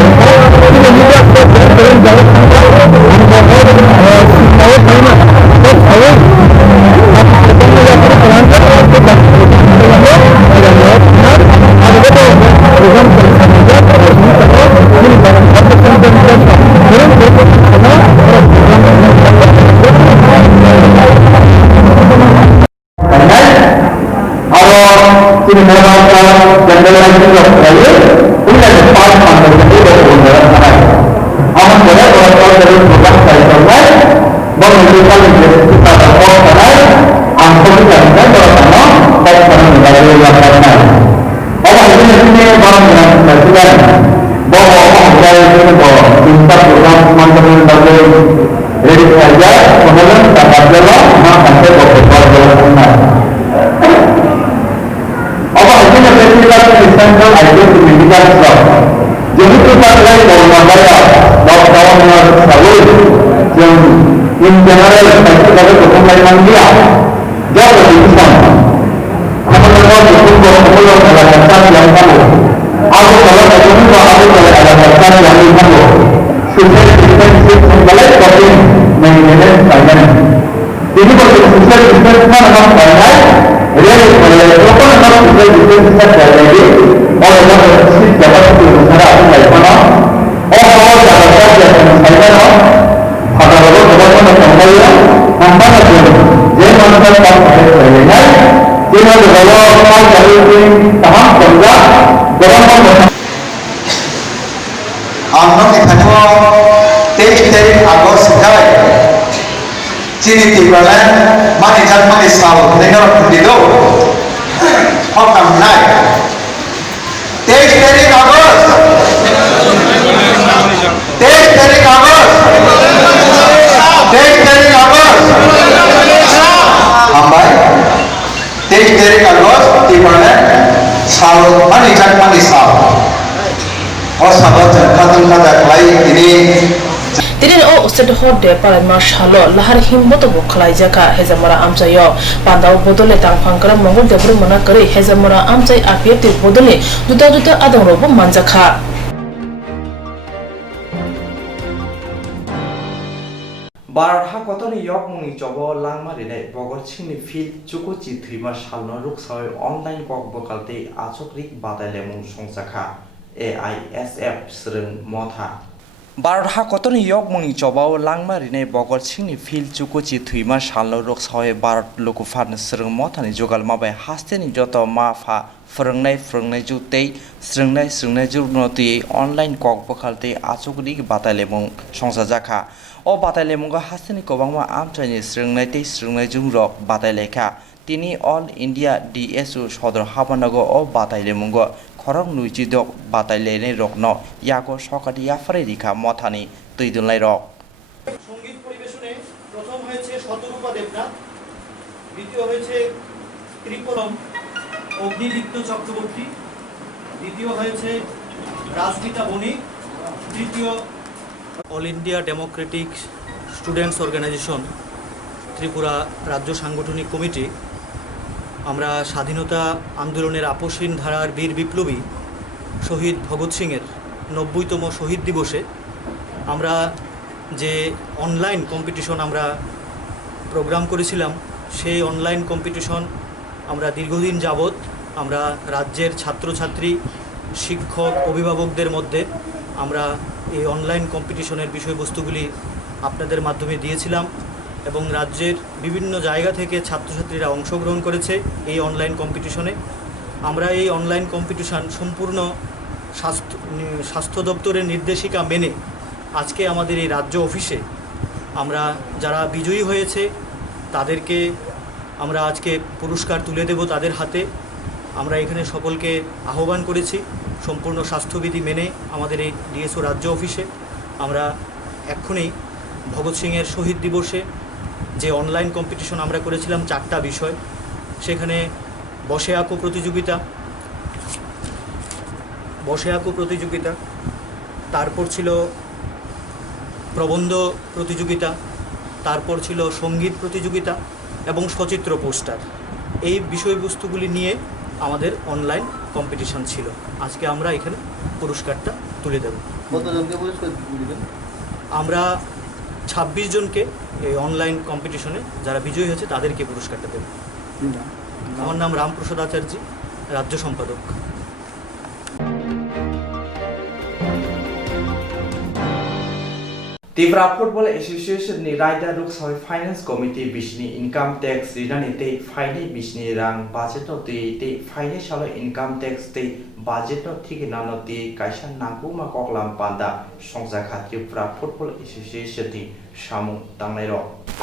ये मीडिया को करें जाओ हम बहुत सिखाओ करना तो हवे आप सेकंड में अपने प्लान का आपको programme ini melakukan generasi Australia punya depan pandang itu berundur sangat. Amat boleh kalau dari program saya selesai menunjukkan kita dapat sangat angkut kita kalau sama saya pernah menjadi laporan. Apa ini barang yang saya bahwa orang dari itu bahwa kita program teman-teman dari ready saja kemudian dapat jalan maka saya beberapa jalan. Central Idea to Medical Club. Jadi kita mulai mengubahnya lockdown yang selalu yang in general kita kalau mulai mandi jauh lebih besar. Kalau kita kalau ada kata yang kamu, aku kalau ada juga aku kalau ada kata yang kamu, sudah kita mulai tapi mengenai saya. Jadi kalau kita mana mana real kalau kalau kita jadi और अगर किसी जगह पे दूसरा आदमी बैठा और बहुत ज्यादा जैसे मिसाइल ना अगर वो जगह में कंपनी हम बना दे जे संसद का पहले है जिन्होंने गौरव तमाम पंजा गौरव আমনো এখানেও 23 তারিখ আগস্ট যায় চিনি টিপালেন মানে জাত মানে সাল নেনো দিলো হকাম নাই 23 তারিখ আগস্ট 23 তারিখ আগস্ট 23 তারিখ আগস্ট আমবাই 23 তারিখ আগস্ট টিপালেন সাল মানে জাত মানে সাল তিনি ও উস্তেড হদে পালাইমা শালো লাহার হিম্মত বখলাই জাকা হেজামরা আমচাইও পান্দাও বদলে তাংফাংকরা মঙ্গল দেবর মনা করে হেজামরা আমচাই আপিয়েতে বদলে দুটা দুটা আদম রব মানজাখা बारहा कतनी यक मुंगनी चबो लांगमारिने बगर छिंनि फिल चुकुचि थ्रिमा सालनो रुकसाय अनलाइन कक बकालते आचकरिक बादायलेमुं संसाखा AISF स्रं मथा बारहा कतनी यक मुंगनी चबो लांगमारिने बगर छिंनि फिल चुकुचि थ्रिमा सालनो रुकसाय भारत लोकुफान स्रं मथानि जगाल माबाय हास्तेनि जत माफा फोरोंनाय जुतै स्रंनाय जुनति अनलाइन कक बकालते आचकरिक बादायलेमुं संसाजाखा ओ बादायलेमुंगा हास्तेनि गोबांमा आमचाइनि स्रंनाय जुंग्र बादायलेखा तिनि अल इन्डिया DSU सदर हाबानागो ओ बादायलेमुंगो खरं नुजिदक बादायलेने रकन यागो सकाति याफारे रिखा मथानि तैदुनलाय रक संगीत পরিবেশনে প্রথম হয়েছে শতরূপা দেবনাথ দ্বিতীয় হয়েছে ত্রিপুরম অগ্নিদীপ্ত চক্রবর্তী দ্বিতীয় হয়েছে রাজগীতা বণিক তৃতীয় All India Democratic Students Organisation Tripura রাজ্য সাংগঠনিক কমিটি আমরা স্বাধীনতা আন্দোলনের আপসহীন ধারার বীর বিপ্লবী শহীদ ভগৎ সিংয়ের 90তম শহীদ দিবসে আমরা যে অনলাইন কম্পিটিশন আমরা প্রোগ্রাম করেছিলাম সেই অনলাইন কম্পিটিশন আমরা দীর্ঘদিন যাবত আমরা রাজ্যের ছাত্রছাত্রী শিক্ষক অভিভাবকদের মধ্যে আমরা এই অনলাইন কম্পিটিশনের বিষয়বস্তুগুলি আপনাদের মাধ্যমে দিয়েছিলাম এবং রাজ্যের বিভিন্ন জায়গা থেকে ছাত্রছাত্রীরা অংশগ্রহণ করেছে এই অনলাইন কম্পিটিশনে আমরা এই অনলাইন কম্পিটিশন সম্পূর্ণ স্বাস্থ্য দপ্তরের নির্দেশিকা মেনে আজকে আমাদের এই রাজ্য অফিসে আমরা যারা বিজয়ী হয়েছে তাদেরকে আমরা আজকে পুরস্কার তুলে দেব তাদের হাতে আমরা এখানে সকলকে আহ্বান করেছি সম্পূর্ণ স্বাস্থ্যবিধি মেনে আমাদের এই DSO রাজ্য অফিসে আমরা এক্ষুনি ভগৎ সিংয়ের শহীদ দিবসে যে অনলাইন কম্পিটিশন আমরা করেছিলাম 4টা বিষয় সেখানে বসে আঁকো প্রতিযোগিতা তারপর ছিল প্রবন্ধ প্রতিযোগিতা তারপর ছিল সঙ্গীত প্রতিযোগিতা এবং সচিত্র পোস্টার এই বিষয়বস্তুগুলি নিয়ে আমাদের অনলাইন কম্পিটিশন ছিল আজকে আমরা এখানে পুরস্কারটা তুলে দেব আমরা 26 জনকে এই অনলাইন কম্পিটিশনে যারা বিজয়ী হয়েছে তাদেরকে পুরস্কারটা দেব আমার নাম রামপ্রসাদ আচার্য রাজ্য সম্পাদক त्रिपुरा फुटबल एसोसिएशन नि राइडर रुकसाय फाइनेंस कमिटी बिसनि इनकाम टैक्स रिनानि ते फाइने बिसनि रां बाजेट ते फाइने सालो इनकाम टैक्स ते बाजेट थिके नानो ते कायसा नांगौमा ककलाम पान्दा संजाखा त्रिपुरा फुटबल एसोसिएशन नि सामु तांनाय र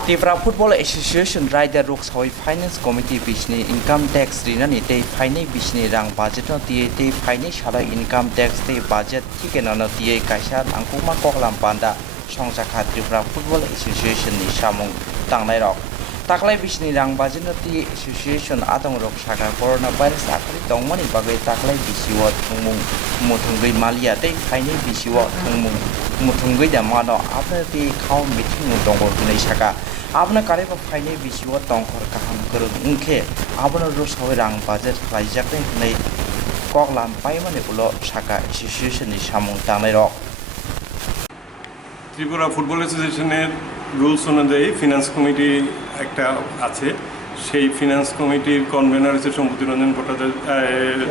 त्रिपुरा फुटबल एसोसिएशन राइडर रुकसाय फाइनेंस कमिटी बिसनि इनकाम टैक्स रिनानि ते फाइने बिसनि रां बाजेट ते फाइने सालो इनकाम टैक्स ते बाजेट थिके नानो ते कायसा नांगौमा ककलाम पान्दा संजाखा त्रिपुरा फुटबल एसोसिएशन नि सामुं तांनाय रक ताकलाय बिसनि रां बाजेनति एसोसिएशन आदं रक सागा कोरोना भाइरास आखारि दंमानि बागै ताकलाय बिसिव थंमुं मुथुंगै मालिया तै फाइने बिसिव थंमुं मुथुंगै दा मानो आपनाति खाव मिथिं दंगो हुनै सागा आपना कारेबा फाइने बिसिव तंखर काहाम करु उनखे आपना रसाव रां बाजेट लाइजाकनै हुनै ककलाम पाइमाने उलो सागा एसोसिएशन नि सामुं तांनाय रक ত্রিপুরা ফুটবল অ্যাসোসিয়েশনের রুলস অনুযায়ী ফিনান্স কমিটি একটা আছে সেই ফিনান্স কমিটির কনভেনার হচ্ছে সম্মতিরঞ্জন ভট্টাচার্য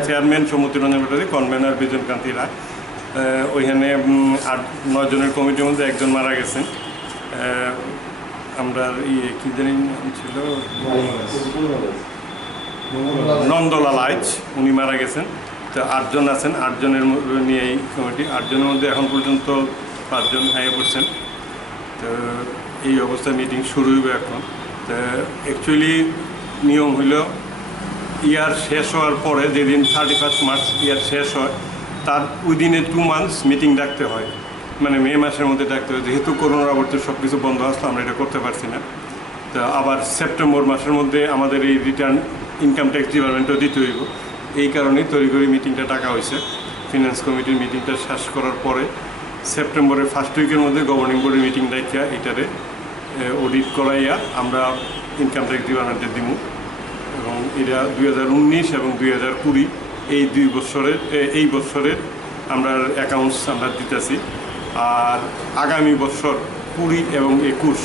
চেয়ারম্যান সম্মতিরঞ্জন ভট্টাচার্য কনভেনার বিজনকান্তি রায় ওইখানে 8-9 জনের কমিটির মধ্যে একজন মারা গেছেন আমরা কি জানি নাম ছিল নন্দলাল আইচ, উনি মারা গেছেন। তো 8 জন আছেন, 8 জনের নিয়ে এই কমিটি। 8 জনের মধ্যে এখন পর্যন্ত 5 জন আগে পড়ছেন। তো এই অবস্থায় মিটিং শুরু হইবে এখন। তো অ্যাকচুয়ালি নিয়ম হইল ইয়ার শেষ হওয়ার পরে, যেদিন 31 মার্চ ইয়ার শেষ হয়, তার উইদিনে 2 মান্থস মিটিং ডাকতে হয়, মানে মে মাসের মধ্যে ডাকতে হয়। যেহেতু করোনার আবর্তে সব কিছু বন্ধ আসলো, আমরা এটা করতে পারছি না। তো আবার সেপ্টেম্বর মাসের মধ্যে আমাদের এই রিটার্ন ইনকাম ট্যাক্স ডিপার্টমেন্টও দিতে হইব। এই কারণেই তড়িঘড়ি মিটিংটা ডাকা হয়েছে। ফিনান্স কমিটির মিটিংটা শেষ করার পরে সেপ্টেম্বরের ফার্স্ট উইকের মধ্যে গভর্নিং বোর্ডের মিটিং ডাকিয়া এটারে অডিট করাইয়া আমরা ইনকাম ট্যাক্স ডিপার্টমেন্টে দিব। এবং এটা 2019 এবং 2020 এই 2 বছরের এই বছরের আমরা অ্যাকাউন্টস আমরা দিতেছি। আর আগামী বছর 20 এবং 21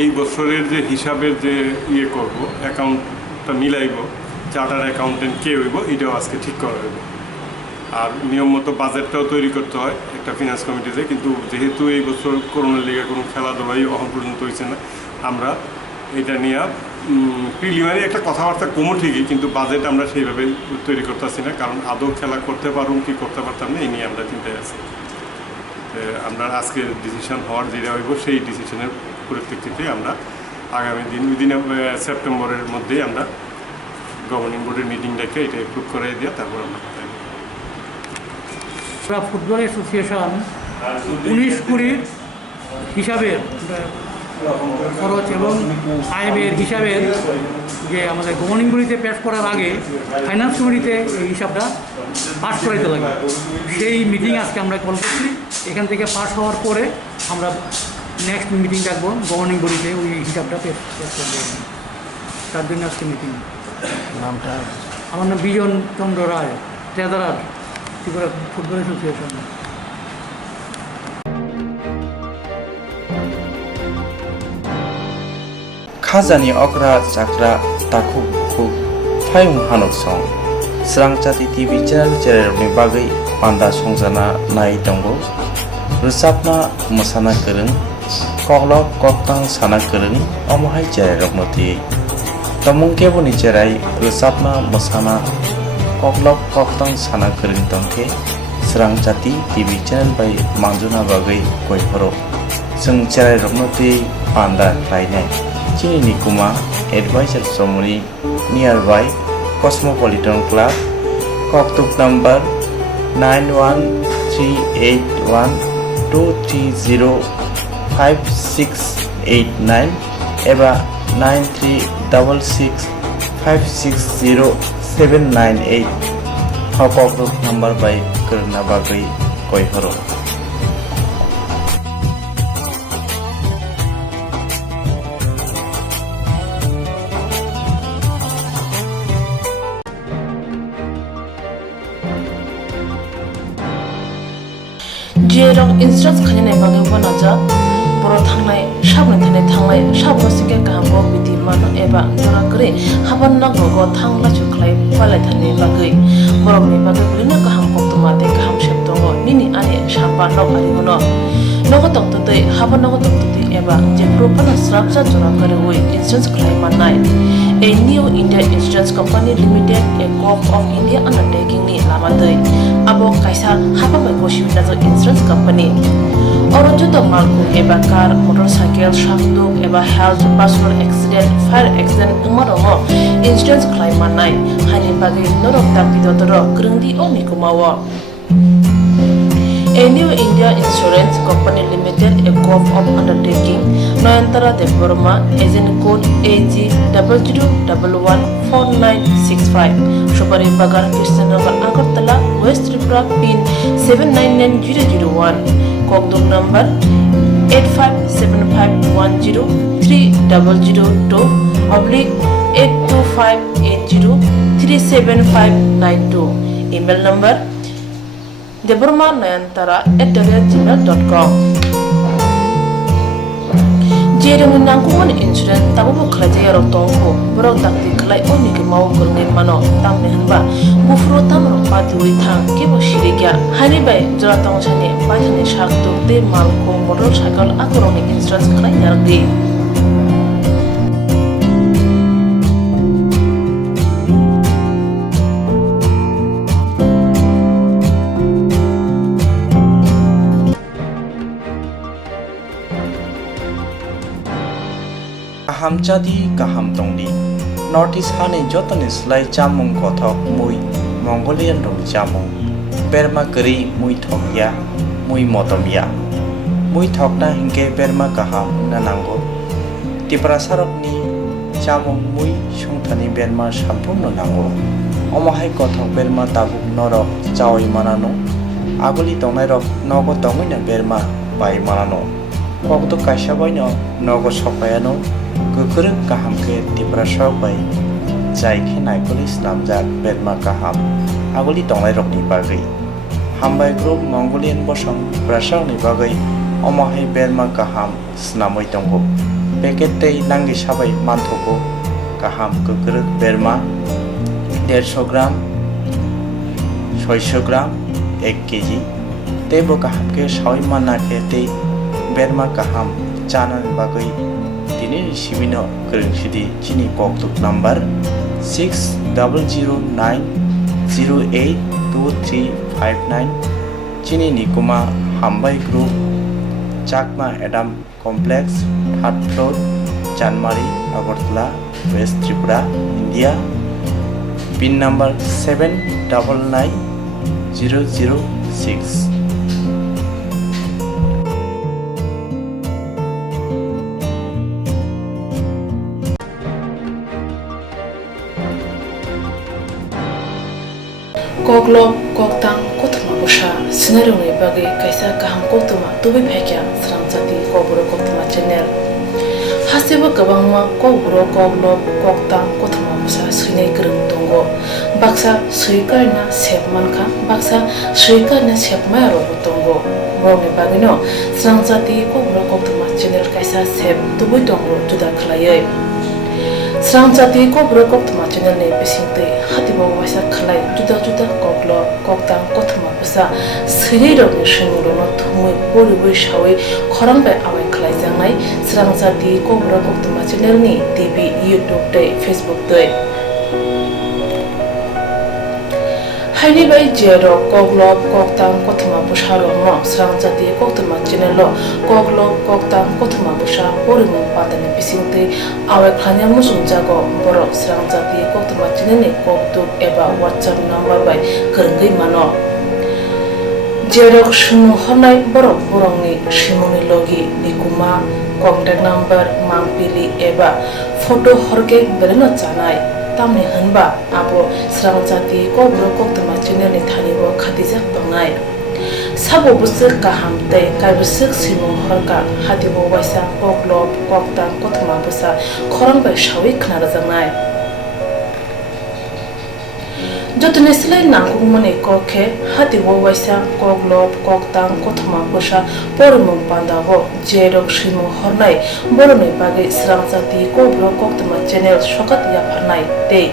এই বছরের যে হিসাবের যে করব, অ্যাকাউন্টটা মিলাইব, চার্টার অ্যাকাউন্টেন্ট কে হইব, এটাও আজকে ঠিক করা হইব। আর নিয়ম মতো বাজেটটাও তৈরি করতে হয় একটা ফিনান্স কমিটিতে। কিন্তু যেহেতু এই বছর করোনার লিগে কোনো খেলাধুলাই এখন পর্যন্ত হয়েছে না, আমরা এটা নিয়ে প্রিলিমিনারি একটা কথাবার্তা কমও ঠিকই, কিন্তু বাজেট আমরা সেইভাবে তৈরি করতেছি না। কারণ আদৌ খেলা করতে পারুম কি করতে পারতাম না, এই নিয়ে আমরা চিন্তায় আছি। আমরা আজকে ডিসিশন হওয়ার যেটা হইব, সেই ডিসিশনের পরিপ্রেক্ষিতে আমরা আগামী দিনে সেপ্টেম্বরের মধ্যেই আমরা গভর্নিং বোর্ডের মিটিং ডেকে এটা অ্যাপ্রুভ করে দিয়ে তারপর আমরা ফুটবল অ্যাসোসিয়েশন 19-20 হিসাবের খরচ এবং আয়ের হিসাবের যে আমাদের গভর্নিং বডিতে পেশ করার আগে ফাইন্যান্স কমিটিতে এই হিসাবটা পাস করাইতে লাগে। সেই মিটিং আজকে আমরা কল করছি। এখান থেকে পাস হওয়ার পরে আমরা নেক্সট মিটিং ডাকবো গভর্নিং বডিতে, ওই হিসাবটা পেশ করবো। তার জন্য আজকে মিটিং। নামটা আমার নাম Bijan Chandra Roy, treasurer Tripura football association. Khazani okra chakra taku khuk phayung hanok song Srangchati TV channel ni bagai panda songjana nai tongo rusapna musana kereng koklok koktang sana kereng omohai channel roknoti tamung keboni cherai rusapna musana koklok koktang sana kereng tongke Srangchati TV channel by manjuna bagai koi horo sung channel roknoti panda lainai Chini Nikuma Advisor Somoni nearby Cosmopolitan Club Koktuk number 913812305689 eba 9366560798 Koktuk number by Karna Bagai Koihoro Jerong instructs khanine bagai banaja boro thangnai sabne thane thangnai sabno sike kahamo biti mano eba jora kre haban na gogo thangla chuklai palai thane bagai borok ni bagai bulina kaham poktoma te kaham sheptongo nini ane sapa nok ari mono nogo toktote haban nogo toktote eba je propana structure jora kare oi insurance claim manai a new India Insurance Company Limited a co-op of India undertaking ni lamadai abo kaisa haba mai koshibina jo insurance company Orojo to malku eba car motorcycle shafduk eba health personal accident fire accident umarongo insurance claim manai hani bagi norok tapidotoro krungdi oni kumawa A new India Insurance Company Limited, a co-op of undertaking, Noyantara Deborma, agent code AG00114965, Shopari Bagar, Krishnagar, Agartala, West Tripura, PIN 799001, Kokdok number 857510-825803759 email number deborma9antara@gmail.com Jerung nangkuman insurance tabu buklaja yaro tongko borok takti klai oni ke mau kurne mano tamne hanba bufro tamro paturi thang ke bo shirigya hani bai jora tong chane pathane shak te malko motorcycle akoroni insurance klai yardi kaham jadi kaham tongdi North East hani jotoni slai jamung kothok mui Mongolian rong jamung Berma keri mui thokya mui motomya mui thokna hingke berma kaham nanango Tipra sarokni jamung mui sungthani berma sampurno nango Omahai kothok berma tabuk norok chawai manano Aguli tongnai rok nogo tongoi na berma bai manano Kokto kaisa boino nogo sopayano Kukurung kaham ke tipra sok bai Jai ke naikuli slamjak berma kaham Aguli tongnai rok ni bagai Hambai group Mongolian bosong prasok ni bagai Omahai berma kaham snamoi tongo Peket tei nangi sabai mantoko Kaham kukurung berma 150 gram 600 gram 1 KG तेबो kaham ke sawi mana ke te berma kaham chanan bagai tini sibino kereng sidi chini poktuk number 6009082359 chini nikuma hambai group chakma adam complex 3rd floor Janmari Agartala West Tripura India PIN number 799006. Koglop koktang kotma busha scenario ni bagi kaisa kaham kotma tubi phekya sramjati kobro kotma channel Hasiba kabangma kobro koglop koktang kotma busha sine kereng tongo baksa suikarna sepmanka baksa suikarna sepmaro tongo roni bagino sramjati kobro kotma channel kaisa sep tubi tongo juda khlaye Sramjati kobro koktma channel ne besingte hatibo wasa khlai juda juda koklo koktang kotma busa siri rok ni shinguro no thumui boribu shawi khorang bai awai khlai jangai sramjati kobro koktma channel ni TV YouTube te Facebook te Haini bai jero koglop koktang kotma busha ro no sramjati koktma channel lo koglop koktang kotma busha borimu patane besingte awai khanya musung jago borok sramjati koktma channel ni koktuk eba WhatsApp number bai kerenggai mano Jerok shunu honai borok borongni shimuni logi nikuma contact number mangpili eba photo horke beleno janai tamni hanba abo sramjati kobro koktma channel ni thanibo khatijak tongnai sabo busuk kaham tei kaibusuk simung horka hatibo waisa koklop koktang kotma busa khorang bai shawi khnar jangnai jotone silai nangung mane kokhe hatibo waisa koklop koktang kotma busa pormung pandago jerok simung hornai borone bage sramjati kobro koktma channel sokat yaphanai tei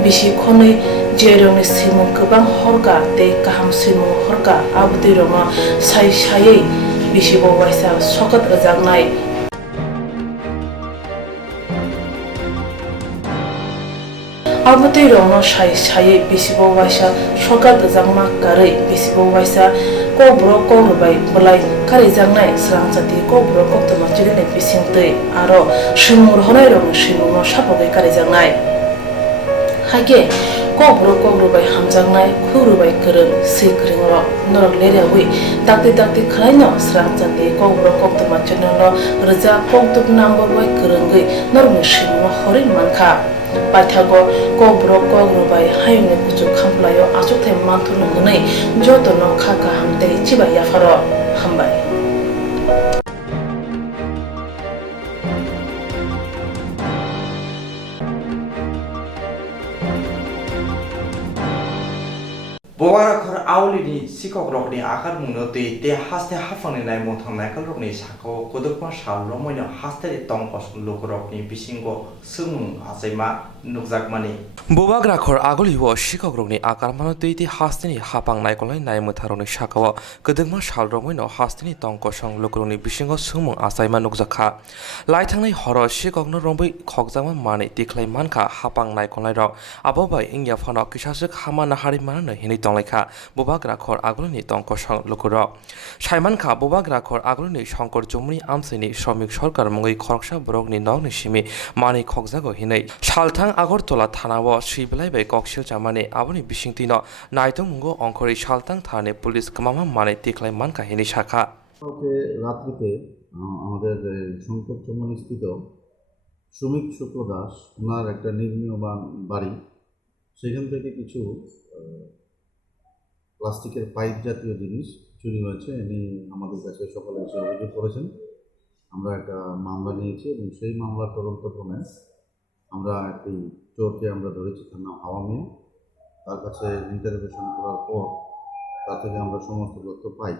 bisi khonai jerong simung kubang horka tei kaham simung horka abdi roma sai sai bisi bo waisa sokat ajagnai abdi roma sai sai bisi bo waisa sokat ajangma karai bisi bo waisa kobro korubai bolai kari jangnai sramjati kobro koktma channel ne bisingtei aro simur honai rong simung sapogai kari jangnai hage kobro bai hamjangnai khurubai kereng sikringro norok lerewi dakti dakti khlaino sramjati kobro koktma channel no rja koktuk number bai kerengai normi simung horin mankha paithago kobro bai hayne kuchu khamplayo achukte manthunu hnei jotono khaka hamte chiba yafaro hambai Bawara khor awli sikok rokni akar mungno te haste hafangni nai mothang naikal rokni sako kodokma sal romoino haste tongkos lok rokni bisingo sumung asaima nukjakmani Bobagra khor agoliwo sikok rokni akar mano teiti hasteni hapang naikolai nai mutharoni sakawa kodokma sal romoino hasteni tongkosong lokroni bisingo sumung asaima nukjakha laithangnai horo sikokno rombai khokjama mani tiklai manka hapang naikolai rok abobai ingya phano kisasuk hama nahari manano hini tonglaikha বুবাগ্রাখর আগলনি তংকসং লুকুর সাইমানখা বুবাগ্রাখর আগলনি শঙ্কর জমনি আমসিনি শ্রমিক সরকার মঙ্গই খরকসা ব্রকনি নগনি সিমি মানি খকজাগো হিनै সালথাং আগরতলা থানাও শ্রীবেলাইবাই ককশিল জামানে আবনি বিশিংতিন নাইতং মুঙ্গো অঙ্করি সালথাং থানে পুলিশ কামামা মানে তিখলাই মানকা হিনি শাখা রাত্রিতে আমাদের শঙ্কর চৌমনি স্থিত শ্রমিক শুক্ল দাস ওনার একটা নির্মীয়মান বাড়ি সেখান থেকে কিছু প্লাস্টিকের পাইপ জাতীয় জিনিস চুরি হয়েছে। ইনি আমাদের কাছে সকালে এসে অভিযোগ করেছেন। আমরা একটা মামলা নিয়েছি এবং সেই মামলার তদন্তক্রমে আমরা একটি চোরকে আমরা ধরেছি, তার নাম হাওয়া মিয়া। তার কাছে ইন্টারভিউশন করার পর তার থেকে আমরা সমস্ত তথ্য পাই।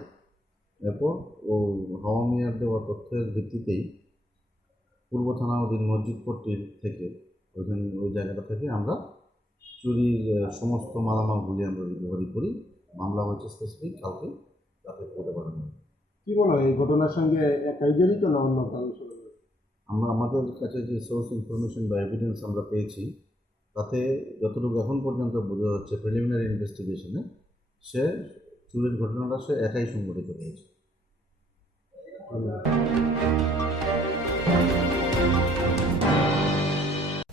এরপর ও হাওয়া মিয়ার দেওয়া তথ্যের ভিত্তিতেই পূর্ব থানা অধীন মসজিদপট্টির থেকে ওই জায়গাটা থেকে আমরা চুরির সমস্ত মালামালগুলি আমরা রিকভারি করি। মামলা হয়েছে স্পেসিফিক কালকে রাতে করতে পারেন। কি বলো এই ঘটনার সঙ্গে একাই জড়িত না অন্য কারো? আমরা আমাদের কাছে যে সোর্স ইনফরমেশন বা এভিডেন্স আমরা পেয়েছি তাতে যতটুকু এখন পর্যন্ত বোঝা যাচ্ছে প্রিলিমিনারি ইনভেস্টিগেশনে সে চুরির ঘটনাটা সে একাই সংঘটিত হয়েছে।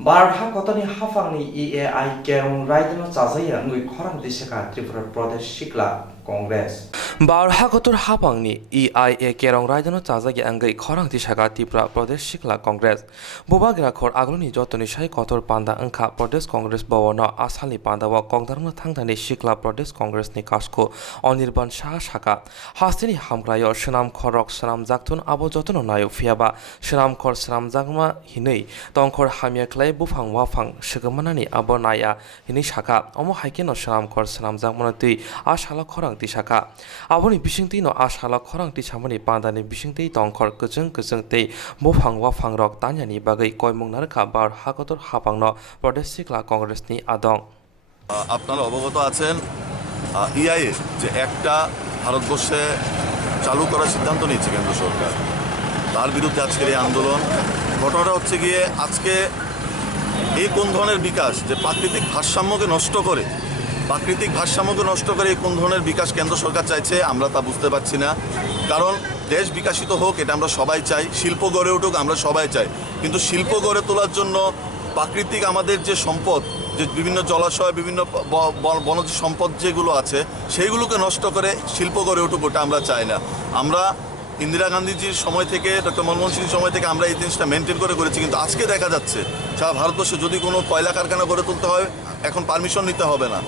बारहा कतनी हाफांनि EAI केरं रायदनो चाजाया नुइ खरां दिशका त्रिपुरा प्रदेश सिक्ला कांग्रेस बारहा कतर हाफांनि EIA केरं रायदनो चाजाया अंगै खरां दिशका त्रिपुरा प्रदेश सिक्ला कांग्रेस बुबाग्राखर आगलनि जतनि साय कतर पान्दा अंखा प्रदेश कांग्रेस भवन आसालनि पान्दाव कंगदारनो थांथानि सिक्ला प्रदेश कांग्रेसनि कासको अनिर्बाण शाह शाखा हास्तिनि हामग्रायो सोनाम खरक सोनाम जाक्थुन आबो जतनो नायो फियाबा सोनाम खर सोनाम जागमा हिनै तंखर हामिया क्लाय बुफां वाफां सगमानानि आबो नाया हिनै शाखा अमो हाइकेनो सोनाम खर सोनाम जागमाना तै आसाला खरां ति शाखा आबोनि बिसिंतिनो आसाला खरां ति सामनि पान्दानि बिसिंति तंखर गजों गजों तै बुफां वाफां रक तान्यानि बागै कयमंग नारखा बार हाकतर हापांनो प्रदेश सिक्ला कांग्रेसनि आदं আপনারা অবগত আছেন ইআইএ যে একটা ভারতবর্ষে চালু করার সিদ্ধান্ত নিয়েছে কেন্দ্র সরকার, তার বিরুদ্ধে আজকের এই আন্দোলন। ঘটনাটা হচ্ছে গিয়ে আজকে এই কোন ধরনের বিকাশ যে প্রাকৃতিক ভারসাম্যকে নষ্ট করে এই কোন ধরনের বিকাশ কেন্দ্র সরকার চাইছে আমরা তা বুঝতে পারছি না। কারণ দেশ বিকশিত হোক এটা আমরা সবাই চাই, শিল্প গড়ে উঠুক আমরা সবাই চাই, কিন্তু শিল্প গড়ে তোলার জন্য প্রাকৃতিক আমাদের যে সম্পদ, যে বিভিন্ন জলাশয়, বিভিন্ন বনজ সম্পদ যেগুলো আছে সেইগুলোকে নষ্ট করে শিল্প গড়ে উঠুক ওটা আমরা চাই না। আমরা ইন্দিরা গান্ধীজির সময় থেকে, ডক্টর মনমোহন সিংয়ের সময় থেকে আমরা এই জিনিসটা মেনটেন করে করেছি, কিন্তু আজকে দেখা যাচ্ছে সারা ভারতবর্ষে যদি কোনো কয়লা কারখানা গড়ে তুলতে হয় এখন পারমিশন নিতে হবে না,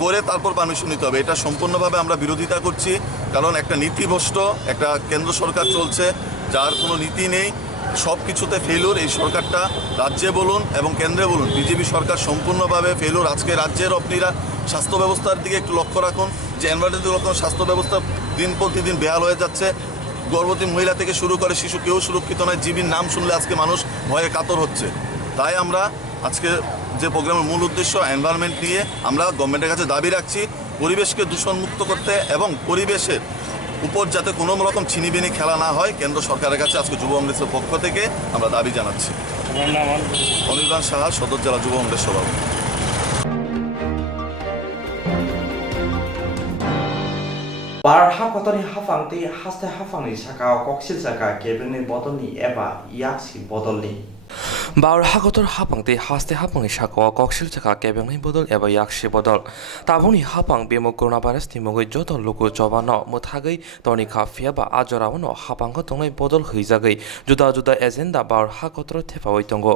করে তারপর পারমিশন নিতে হবে। এটা সম্পূর্ণভাবে আমরা বিরোধিতা করছি, কারণ একটা নীতিভ্রষ্ট একটা কেন্দ্র সরকার চলছে যার কোনো নীতি নেই, সব কিছুতে ফেলুর। এই সরকারটা রাজ্যে বলুন এবং কেন্দ্রে বলুন বিজেপি সরকার সম্পূর্ণভাবে ফেলুর। আজকে রাজ্যের আপনারা স্বাস্থ্য ব্যবস্থার দিকে একটু লক্ষ্য রাখুন যে এনভায়রনমেন্টাল স্বাস্থ্য ব্যবস্থা দিন প্রতিদিন বেহাল হয়ে যাচ্ছে। গর্ভবতী মহিলা থেকে শুরু করে শিশু কেউ সুরক্ষিত নয়, জীবীর নাম শুনলে আজকে মানুষ ভয়ে কাতর হচ্ছে। তাই আমরা আজকে যে প্রোগ্রামের মূল উদ্দেশ্য এনভায়রনমেন্ট নিয়ে আমরা গভর্নমেন্টের কাছে দাবি রাখছি পরিবেশকে দূষণমুক্ত করতে এবং পরিবেশের উপর যাতে কোনো রকম ছিনিবিনি খেলা না হয় কেন্দ্র সরকারের কাছে আজকে যুব কংগ্রেসের পক্ষ থেকে আমরা দাবি জানাচ্ছি। অনির্বাণ সাহা, সদর জেলা যুব কংগ্রেস সভাপতি। बारहा कतनी हाफांति हास्ते हाफांनि साका कक्सिल साका केबिनेट बदलनि एबा याक्सि बदलनि बारहा कतर हापांते हास्ते हापांनि साका कक्सिल साका केबिनेट बदल एबा याक्सि बदल ताबुनि हापां बेमो कोरोना भाइरासनि मुगै जत लोको जबानो मुथागै तनिखा फियाबा आजरावनो हापांखौ तंनाय बदल हैजागै जुदा जुदा एजेन्डा बारहा कतर थेफावै दंगो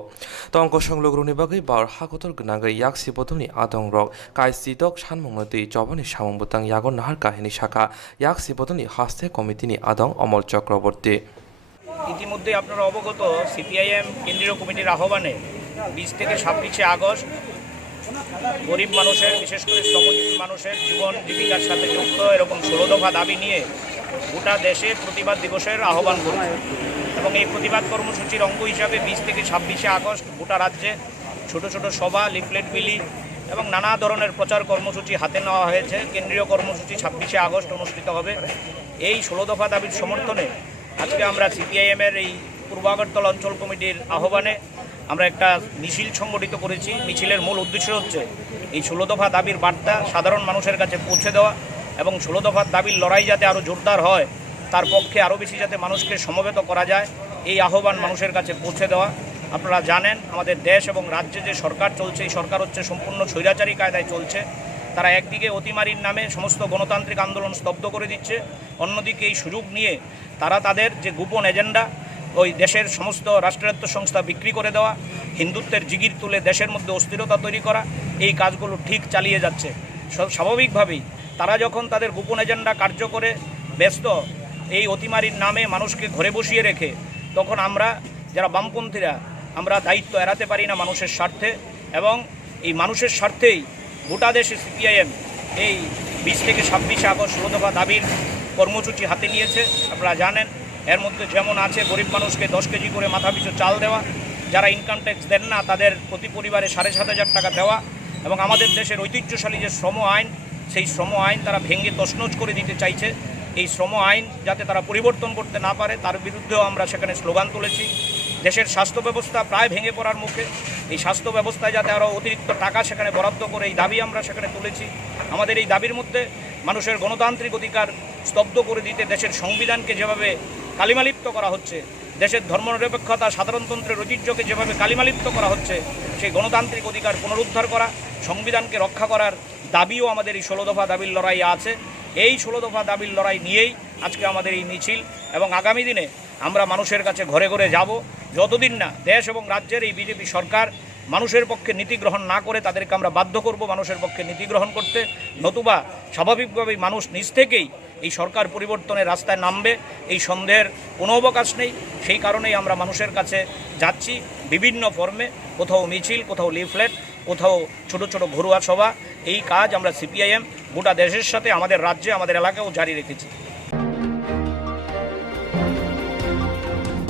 तंक संलग्रनि बागै बारहा कतर गनागै याक्सि बदलनि आदं रक काइसिदक सानमुंगै जबानि सामुंबुतां यागन नाहार काहिनी साका याक्सि बदलनि हास्ते कमिटिनि आदं अमल चक्रवर्ती ইতিমধ্যে আপনারা অবগত সিপিআইএম কেন্দ্রীয় কমিটির আহ্বানে 20 থেকে 26 আগস্ট গরিব মানুষের, বিশেষ করে শ্রমজীবী মানুষের জীবন জীবিকার সাথে যুক্ত এরকম 16 দফা দাবি নিয়ে গোটা দেশে প্রতিবাদ দিবসের আহ্বান করেছে এবং এই প্রতিবাদ কর্মসূচির অঙ্গ হিসাবে 20 থেকে 26 আগস্ট গোটা রাজ্যে ছোট ছোট সভা, লিফলেট বিলি এবং নানা ধরনের প্রচার কর্মসূচি হাতে নেওয়া হয়েছে। কেন্দ্রীয় কর্মসূচি 26 আগস্ট অনুষ্ঠিত হবে। এই 16 দফা দাবির সমর্থনে আজকে আমরা সিপিআইএমের এই পূর্ব আগরতলা অঞ্চল কমিটির আহ্বানে আমরা একটা মিছিল সংগঠিত করেছি। মিছিলের মূল উদ্দেশ্য হচ্ছে এই 16 দফা দাবির বার্তা সাধারণ মানুষের কাছে পৌঁছে দেওয়া এবং 16 দফার দাবির লড়াই যাতে আরও জোরদার হয়, তার পক্ষে আরও বেশি যাতে মানুষকে সমবেত করা যায়, এই আহ্বান মানুষের কাছে পৌঁছে দেওয়া। আপনারা জানেন আমাদের দেশ এবং রাজ্যে যে সরকার চলছে, এই সরকার হচ্ছে সম্পূর্ণ স্বৈরাচারী কায়দায় চলছে। তারা একদিকে অতিমারির নামে সমস্ত গণতান্ত্রিক আন্দোলন স্তব্ধ করে দিচ্ছে, অন্যদিকে এই সুযোগ নিয়ে তারা তাদের যে গোপন এজেন্ডা, ওই দেশের সমস্ত রাষ্ট্রায়ত্ত সংস্থা বিক্রি করে দেওয়া, হিন্দুত্বের জিগির তুলে দেশের মধ্যে অস্থিরতা তৈরি করা, এই কাজগুলো ঠিক চালিয়ে যাচ্ছে। স্বাভাবিকভাবেই তারা যখন তাদের গোপন এজেন্ডা কার্য করে ব্যস্ত, এই অতিমারির নামে মানুষকে ঘরে বসিয়ে রেখে, তখন আমরা যারা বামপন্থীরা আমরা দায়িত্ব এড়াতে পারি না মানুষের স্বার্থে, এবং এই মানুষের স্বার্থেই গোটা দেশে সিপিআইএম এই 20 থেকে 26 আগস্ট 16 দফা দাবির কর্মসূচি হাতে নিয়েছে। আপনারা জানেন এর মধ্যে যেমন আছে গরিব মানুষকে 10 কেজি করে মাথাপিছু চাল দেওয়া, যারা ইনকাম ট্যাক্স দেন না তাদের প্রতি পরিবারে 7,500 টাকা দেওয়া, এবং আমাদের দেশের ঐতিহ্যশালী যে শ্রম আইন, সেই শ্রম আইন তারা ভেঙে তছনছ করে দিতে চাইছে। এই শ্রম আইন যাতে তারা পরিবর্তন করতে না পারে তার বিরুদ্ধেও আমরা সেখানে স্লোগান তুলেছি। দেশের স্বাস্থ্য ব্যবস্থা প্রায় ভেঙে পড়ার মুখে, এই স্বাস্থ্য ব্যবস্থায় যাতে আরও অতিরিক্ত টাকা সেখানে বরাদ্দ করে এই দাবি আমরা সেখানে তুলেছি। আমাদের এই দাবির মধ্যে মানুষের গণতান্ত্রিক অধিকার স্তব্ধ করে দিতে দেশের সংবিধানকে যেভাবে কালিমালিপ্ত করা হচ্ছে, দেশের ধর্মনিরপেক্ষতা সাধারণতন্ত্রের ঐতিহ্যকে যেভাবে কালিমালিপ্ত করা হচ্ছে, সেই গণতান্ত্রিক অধিকার পুনরুদ্ধার করা, সংবিধানকে রক্ষা করার দাবিও আমাদের এই 16 দফা দাবির লড়াই আছে। এই 16 দফা দাবির লড়াই নিয়েই আজকে আমাদের এই মিছিল, এবং আগামী দিনে আমরা মানুষের কাছে ঘরে ঘরে যাব, যতদিন না দেশ এবং রাজ্যের এই বিজেপি সরকার মানুষের পক্ষে নীতি গ্রহণ না করে তাদেরকে আমরা বাধ্য করব মানুষের পক্ষে নীতি গ্রহণ করতে, নতুবা স্বাভাবিকভাবেই মানুষ নিজ থেকেই এই সরকার পরিবর্তনের রাস্তায় নামবে, এই সন্দেহের কোনো অবকাশ নেই। সেই কারণেই আমরা মানুষের কাছে যাচ্ছি বিভিন্ন ফর্মে, কোথাও মিছিল, কোথাও লিফলেট, কোথাও ছোট ছোট ঘরোয়া সভা। এই কাজ আমরা সিপিআইএম গোটা দেশের সাথে আমাদের রাজ্যে আমাদের এলাকাও জারি রেখেছি।